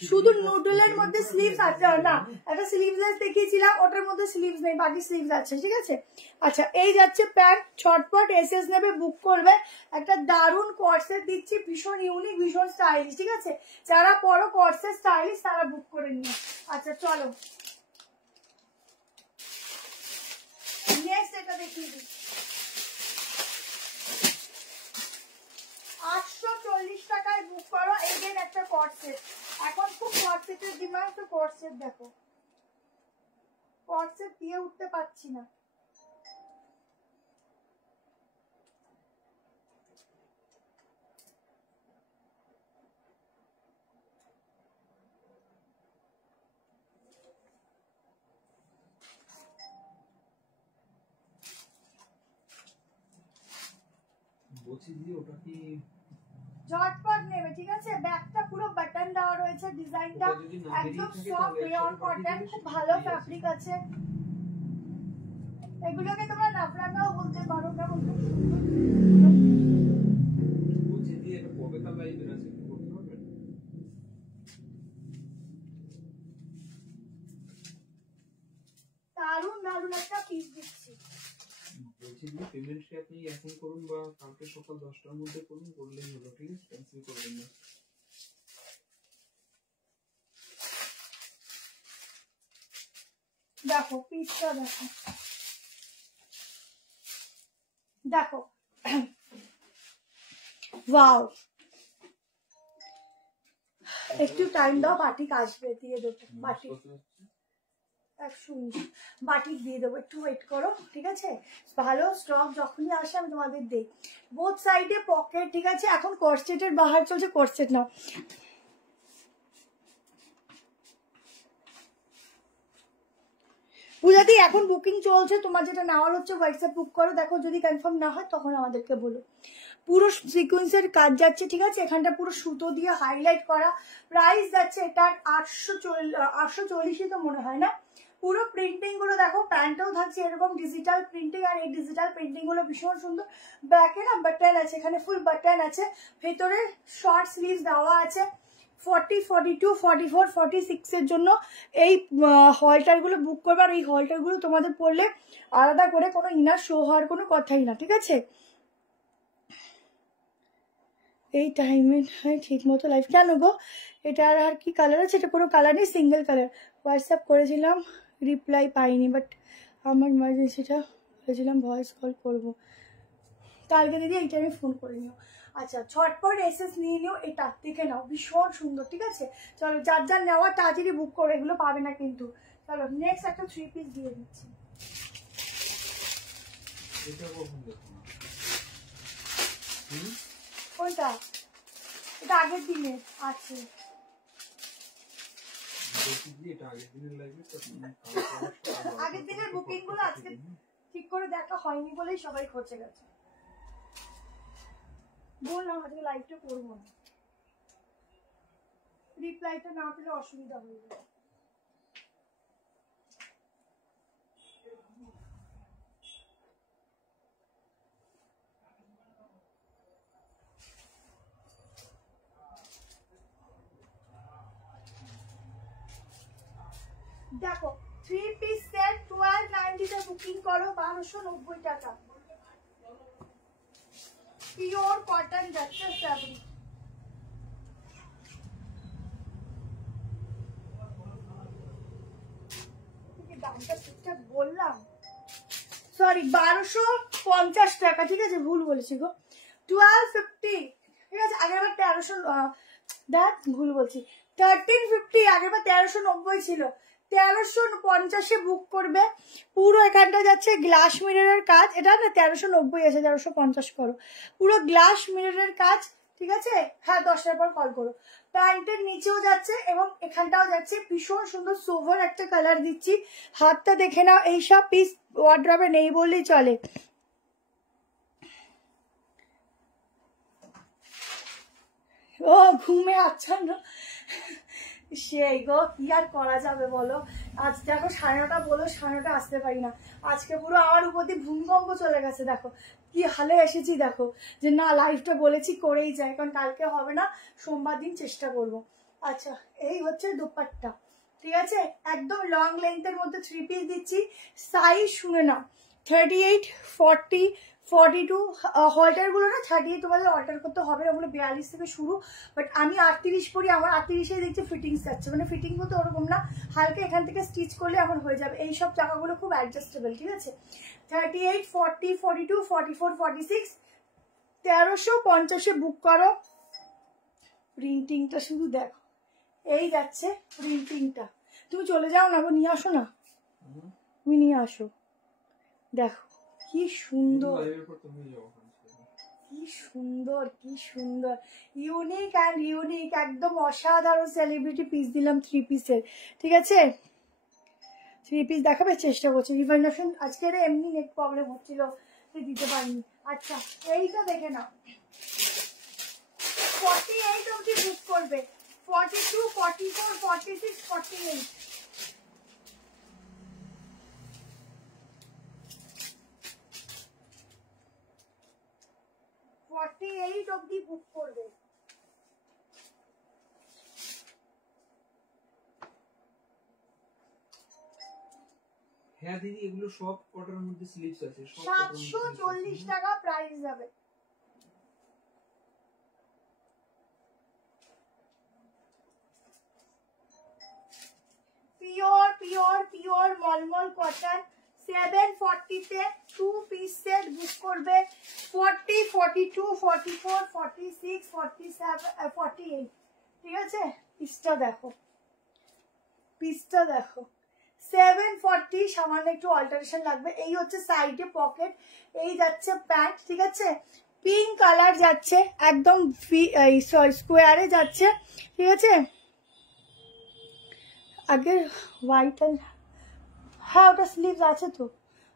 শুধু নুডলের মধ্যে স্লিভস আছে না। একটা স্লিভলেস দেখিয়েছিলাম, ওটার মধ্যে স্লিভস নেই, বাকি স্লিভস আছে, ঠিক আছে। আচ্ছা, এই যাচ্ছে প্যান্ট, ছটপট এসএস নেবে, বুক করবে। একটা দারুণ কর্সেট দিচ্ছি, ভীষণ ইউনিক, ভীষণ স্টাইলিশ, ঠিক আছে। যারা পরো কর্সেট স্টাইলিশ তারা বুক করে নিও। আচ্ছা চলো নেক্সট এটা দেখিয়ে দিই। 840 টাকায় বুক করো। এগেন একটা কর্সেট, এখন খুব কর্সেটের ডিমান্ড, তো কর্সেট দেখো, কর্সেট দিয়ে উঠতে পারছি না। বলছি দিদি ওটা কি ঝটপট নেবে, ঠিক আছে। ব্যাগটা পুরো বাটন দেওয়া রয়েছে, ডিজাইনটা একদম সফট রেয়ন কটন, খুব ভালো ফ্যাব্রিক আছে। এগুলোকে তোমরা নাফরানাও বলতে পারো, কেমন বলছি দিদি এটা কবে কার লাইভের আছে কি বলতে পারবেন? দারুণ দারুণ একটা পিস দিচ্ছি। বলছি দিদি পেমেন্টটা আপনি এখন করুন বা কালকে সকাল 10টার মধ্যে করুন, করলেই হলো, ঠিক আছে, ক্যান্সেল করবেন না। দেখো পিসটা দেখো, দেখো ওয়াও। একটু টাইম দাও, বাটিক আসবে, দিয়ে দেবো। বাটিক 119 বাটিক দিয়ে দেবো, একটু ওয়েট করো, ঠিক আছে। ভালো স্টক যখনই আসে আমি তোমাদের দিই। বোথ সাইডে পকেট, ঠিক আছে। এখন কর্সেটের বাহার চলছে, কর্সেট নাও। পূজাদি এখন বুকিং চলছে, তোমার যেটা নেওয়ার হচ্ছে হোয়াটসঅ্যাপ বুক করো, দেখো যদি কনফার্ম না হয় তখন আমাদেরকে বলো। পুরো সিকোয়েন্সের কাজ যাচ্ছে, ঠিক আছে। এখানটা পুরো সুতো দিয়ে হাইলাইট করা। প্রাইস যাচ্ছে এটার 840 তো মনে হয় না। পুরো প্রিন্টিং গুলো দেখো, প্যান্টও থাকছে এরকম ডিজিটাল প্রিন্টিং, আর এই ডিজিটাল প্রিন্টিং গুলো ভীষণ সুন্দর। ব্যাকে না বাটন আছে, এখানে ফুল বাটন আছে, ভেতরে শর্ট স্লিভ দেওয়া আছে। 40, 42, 44, 46 এর জন্য এই হলটার গুলো বুক করবে। আর এই হলটার গুলো তোমাদের পড়লে আলাদা করে কোনো ইনার শো হওয়ার কোনো কথাই না, ঠিক আছে। এই টাইমে ঠিক মতো লাইভ কেন গো? এটার আর কি কালার আছে? এটা কোনো কালার নেই, সিঙ্গেল কালার। হোয়াটসঅ্যাপ করেছিলাম, রিপ্লাই পাইনি, বাট আমার ইমার্জেন্সিটা বলেছিলাম ভয়েস কল করবো কালকে। দিদি এই টাইমে ফোন করে নিও। আচ্ছা ছটপট এসএস নিয়ে নিও, এটা দেখে নাও, ভীষণ সুন্দর, ঠিক আছে। চলো যার যার নেওয়া তাড়াতাড়ি বুক করো, এগুলো পাবে না কিন্তু। চলো নেক্সট একটা 3 পিস দিয়ে দিচ্ছি। এটা কখন দেখুন? কোনটা? এটা আগের দিনে আছে। এটা আগের দিনের লাইভে, আগের দিনের বুকিং গুলো আজকে ঠিক করে দেখা হয়নি বলেই সবাই খরচে গেছে। বললাম আজকে লাইভটা করবো না, রিপ্লাইটা না পেলে অসুবিধা হয়ে যাবে। দেখো 3 পিস সেট 1290 তে বুকিং করো, 1290 টাকা। পিওর কটন যাচ্ছে ফ্যাব্রিক। দামটা ঠিকঠাক বললাম, সরি 1250 টাকা, ঠিক আছে, ভুল বলেছি গো। 1250, ঠিক আছে। আগের বার 1300, দেখ ভুল বলছি, 1350, আগের বার 1390 ছিল। 1350 বুক করবে। পুরো এখানটা যাচ্ছে গ্লাস মিররের কাজ, এটা না 1390 আছে, 1350 করো। পুরো গ্লাস মিররের কাজ, ঠিক আছে। হ্যাঁ 10টার পর কল করো। প্যান্টের নিচেও যাচ্ছে এবং এখানটাও যাচ্ছে, ভীষণ সুন্দর সোভার একটা কালার দিচ্ছি। হাতটা দেখে নাও, এইসব পিস ওয়ার্ড্রবে নেই বললেই চলে। ও ঘুমে আচ্ছন্ন, সেই গো, কি আর করা যাবে বলো। আজ দেখো 9:30 বলো, 9:30 আসতে পারি না। আজকে পুরো আমার উপর দিয়ে ভূমিকম্প চলে গেছে। দেখো কি হালে এসেছি, দেখো যে না লাইভটা বলেছি করেই যায়, কারণ কালকে হবে না, সোমবার দিন চেষ্টা করব। আচ্ছা, এই হচ্ছে দুপাট্টা, ঠিক আছে, একদম লং লেন্থের মধ্যে 3 পিস দিচ্ছি। সাইজ শুনে নাও, 38, 40, 42। হল্টারগুলো না 38 তোমাদের অল্টার করতে হবে, ওগুলো 42 থেকে শুরু। বাট আমি 38 পরি, আমার 38 দেখছি ফিটিংস যাচ্ছে, মানে ফিটিং বলতে ওরকম না, হালকা এখান থেকে স্টিচ করলে আমার হয়ে যাবে। এই সব জায়গাগুলো খুব অ্যাডজাস্টেবল, ঠিক আছে। 38, 40, 42, 44, 46, 1350 বুক করো। প্রিন্টিংটা শুধু দেখো, এই যাচ্ছে প্রিন্টিংটা। তুমি চলে যাও না গো, নিয়ে আসো না, তুমি নিয়ে আসো। দেখো কি সুন্দর, কি সুন্দর, কি সুন্দর, ইউনিক অ্যান্ড ইউনিক, একদম অসাধারণ সেলিব্রিটি পিস দিলাম 3 পিসের, ঠিক আছে। 3 পিস দেখাবে চেষ্টা করছি। রিভাইনেশন আজকের এমনি নেট প্রবলেম হচ্ছিল, দিতে পারিনি। আচ্ছা, এইটা দেখে নাও, 48 অবধি বুক করবে, 42, 44, 46, 48। অবধি বুক করবে। হ্যাঁ দিদি, এগুলো সব কটনের মধ্যে স্লিপস আছে, 740 টাকা প্রাইস যাবে। পিওর পিওর পিওর মলমল কটন, 740 তে 2 পিস সেট বুক করবে। 40, 42, 44, 46, 47, 48, ঠিক আছে। পিসটা দেখো, পিসটা দেখো, 740, সামান্য একটু অল্টারেশন লাগবে। এই হচ্ছে সাইডে পকেট, এই যাচ্ছে প্যান্ট, ঠিক আছে। পিঙ্ক কালার যাচ্ছে, একদম স্কোয়ারে যাচ্ছে, ঠিক আছে। আগে হোয়াইট অ্যান্ড, হ্যাঁ ওটা স্লিভস আছে তো,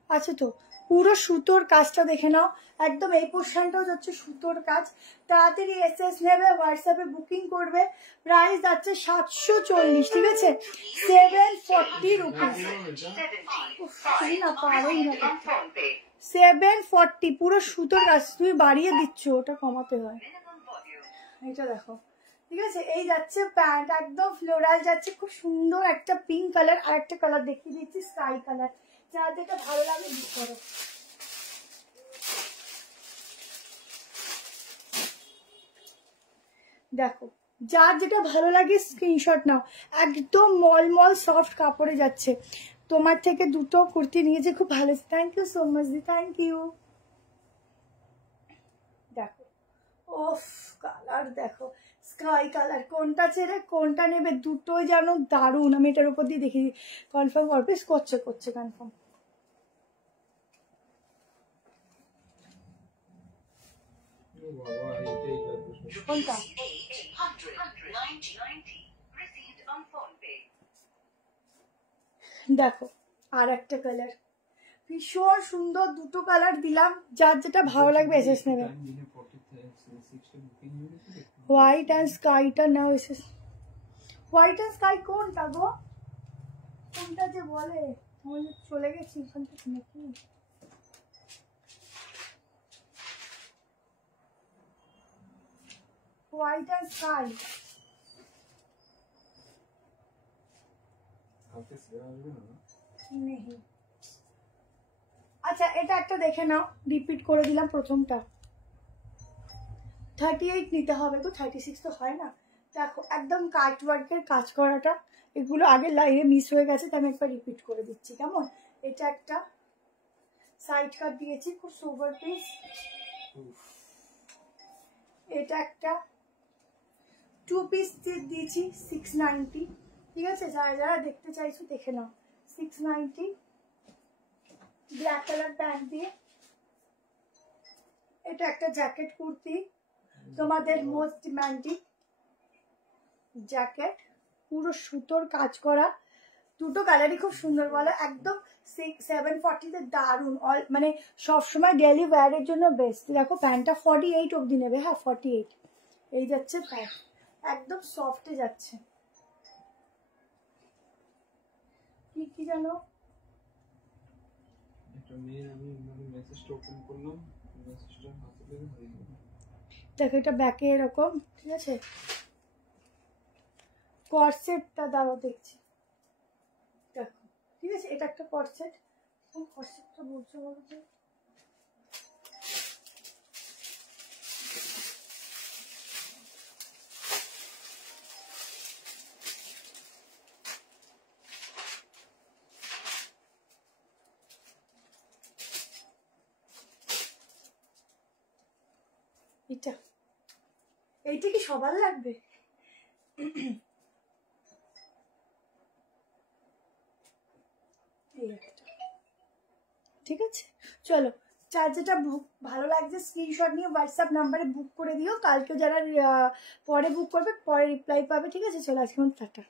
আছে তো। পুরো সুতোর কাজটা দেখে নাও, একদম এই পোর্শনটাও যাচ্ছে সুতোর কাজ। তাড়াতাড়ি এসএস নেবে, হোয়াটসঅ্যাপে বুকিং করবে। প্রাইস যাচ্ছে 740, ঠিক আছে, 740 রুপিস। না পারোই না, 740 পুরো সুতোর কাজ, তুমি বাড়িয়ে দিচ্ছ, ওটা কমাতে হয়। এটা দেখো, ঠিক আছে। এই যাচ্ছে প্যান্ট, একদম ফ্লোরাল যাচ্ছে, খুব সুন্দর একটা পিঙ্ক কালার। আর একটা কালার দেখিয়ে দিচ্ছি, স্কাই কালার। যার যেটা ভালো লাগে বুক করো। দেখো যার যেটা ভালো লাগে স্ক্রিনশট নাও, একদম মলমল সফট কাপড়ে যাচ্ছে। তোমার থেকে দুটো কুর্তি নিয়েছে, খুব ভালো। থ্যাংক ইউ সো মাচ দি, থ্যাংক ইউ। দেখো, ওফ কালার দেখো, স্কাই কালার, কোনটা ছেড়ে কোনটা নেবে, দুটোই যেন দারুণ। আমি এটার উপর দিয়ে দেখি, কনফার্ম করবে, করছে কনফার্ম। কোনটা? দেখো আর একটা কালার, ভীষণ সুন্দর, দুটো কালার দিলাম, যার যেটা ভালো লাগবে এসএস নেবে। হোয়াইট অ্যান্ড স্কাইটা নাও এসএস। হোয়াইট অ্যান্ড স্কাই কোনটা গো, কোনটা যে বলে, চলে গেছি এখান থেকে নাকি। হোয়াইট অ্যান্ড স্কাই, আচ্ছা এটা একটা দেখে নাও, রিপিট করে দিলাম প্রথমটা। 38 নিতে হবে তো, 36 তো হয় না। দেখো একদম কাট ওয়ার্কের কাজ করাটা, এগুলো আগের লাইনে মিস হয়ে গেছে, তো আমি একবার রিপিট করে দিচ্ছি, কেমন। এটা একটা সাইড কাট দিয়েছি, খুব সোবার পিস। এটা একটা 2 পিস দিয়েছি, 690, ঠিক আছে। যারা যারা দেখতে চাইছো দেখে নাও, 690, ব্ল্যাক কালার প্যান্ট দিয়ে। এটা একটা জ্যাকেট কুর্তি, তোমাদের মোস্ট ডিমান্ডিং জ্যাকেট, পুরো সুতোর কাজ করা, দুটো কালারই খুব সুন্দর বলো, একদম 740-তে দারুণ। মানে সবসময় ডেলি ওয়্যারের জন্য বেস্ট। দেখো প্যান্টটা 48 অবধি নেবে, হ্যাঁ 48। এই যাচ্ছে প্যান্ট, একদম সফটে যাচ্ছে, কি কি জানো একটা মেয়ে আমি মানে মেসেজটা ওপেন করলাম, মেসেজটা হাতে পেলে হয়ে গেল। দেখো এটা ব্যাকে এরকম, ঠিক আছে। কর্সেটটা দাঁড়াও দেখছি, দেখো ঠিক আছে, এটা একটা কর্সেট। কর্সেটটা বলছো বলো তো? এটা এইটা কি সবার লাগবে? এই একটা। ঠিক আছে, চলো যার যেটা ভালো লাগছে স্ক্রিনশট নিয়ে হোয়াটসঅ্যাপ নাম্বারে বুক করে দিও। কালকে যারা পরে বুক করবে পরে রিপ্লাই পাবে, ঠিক আছে। চলো আজকে টাটা।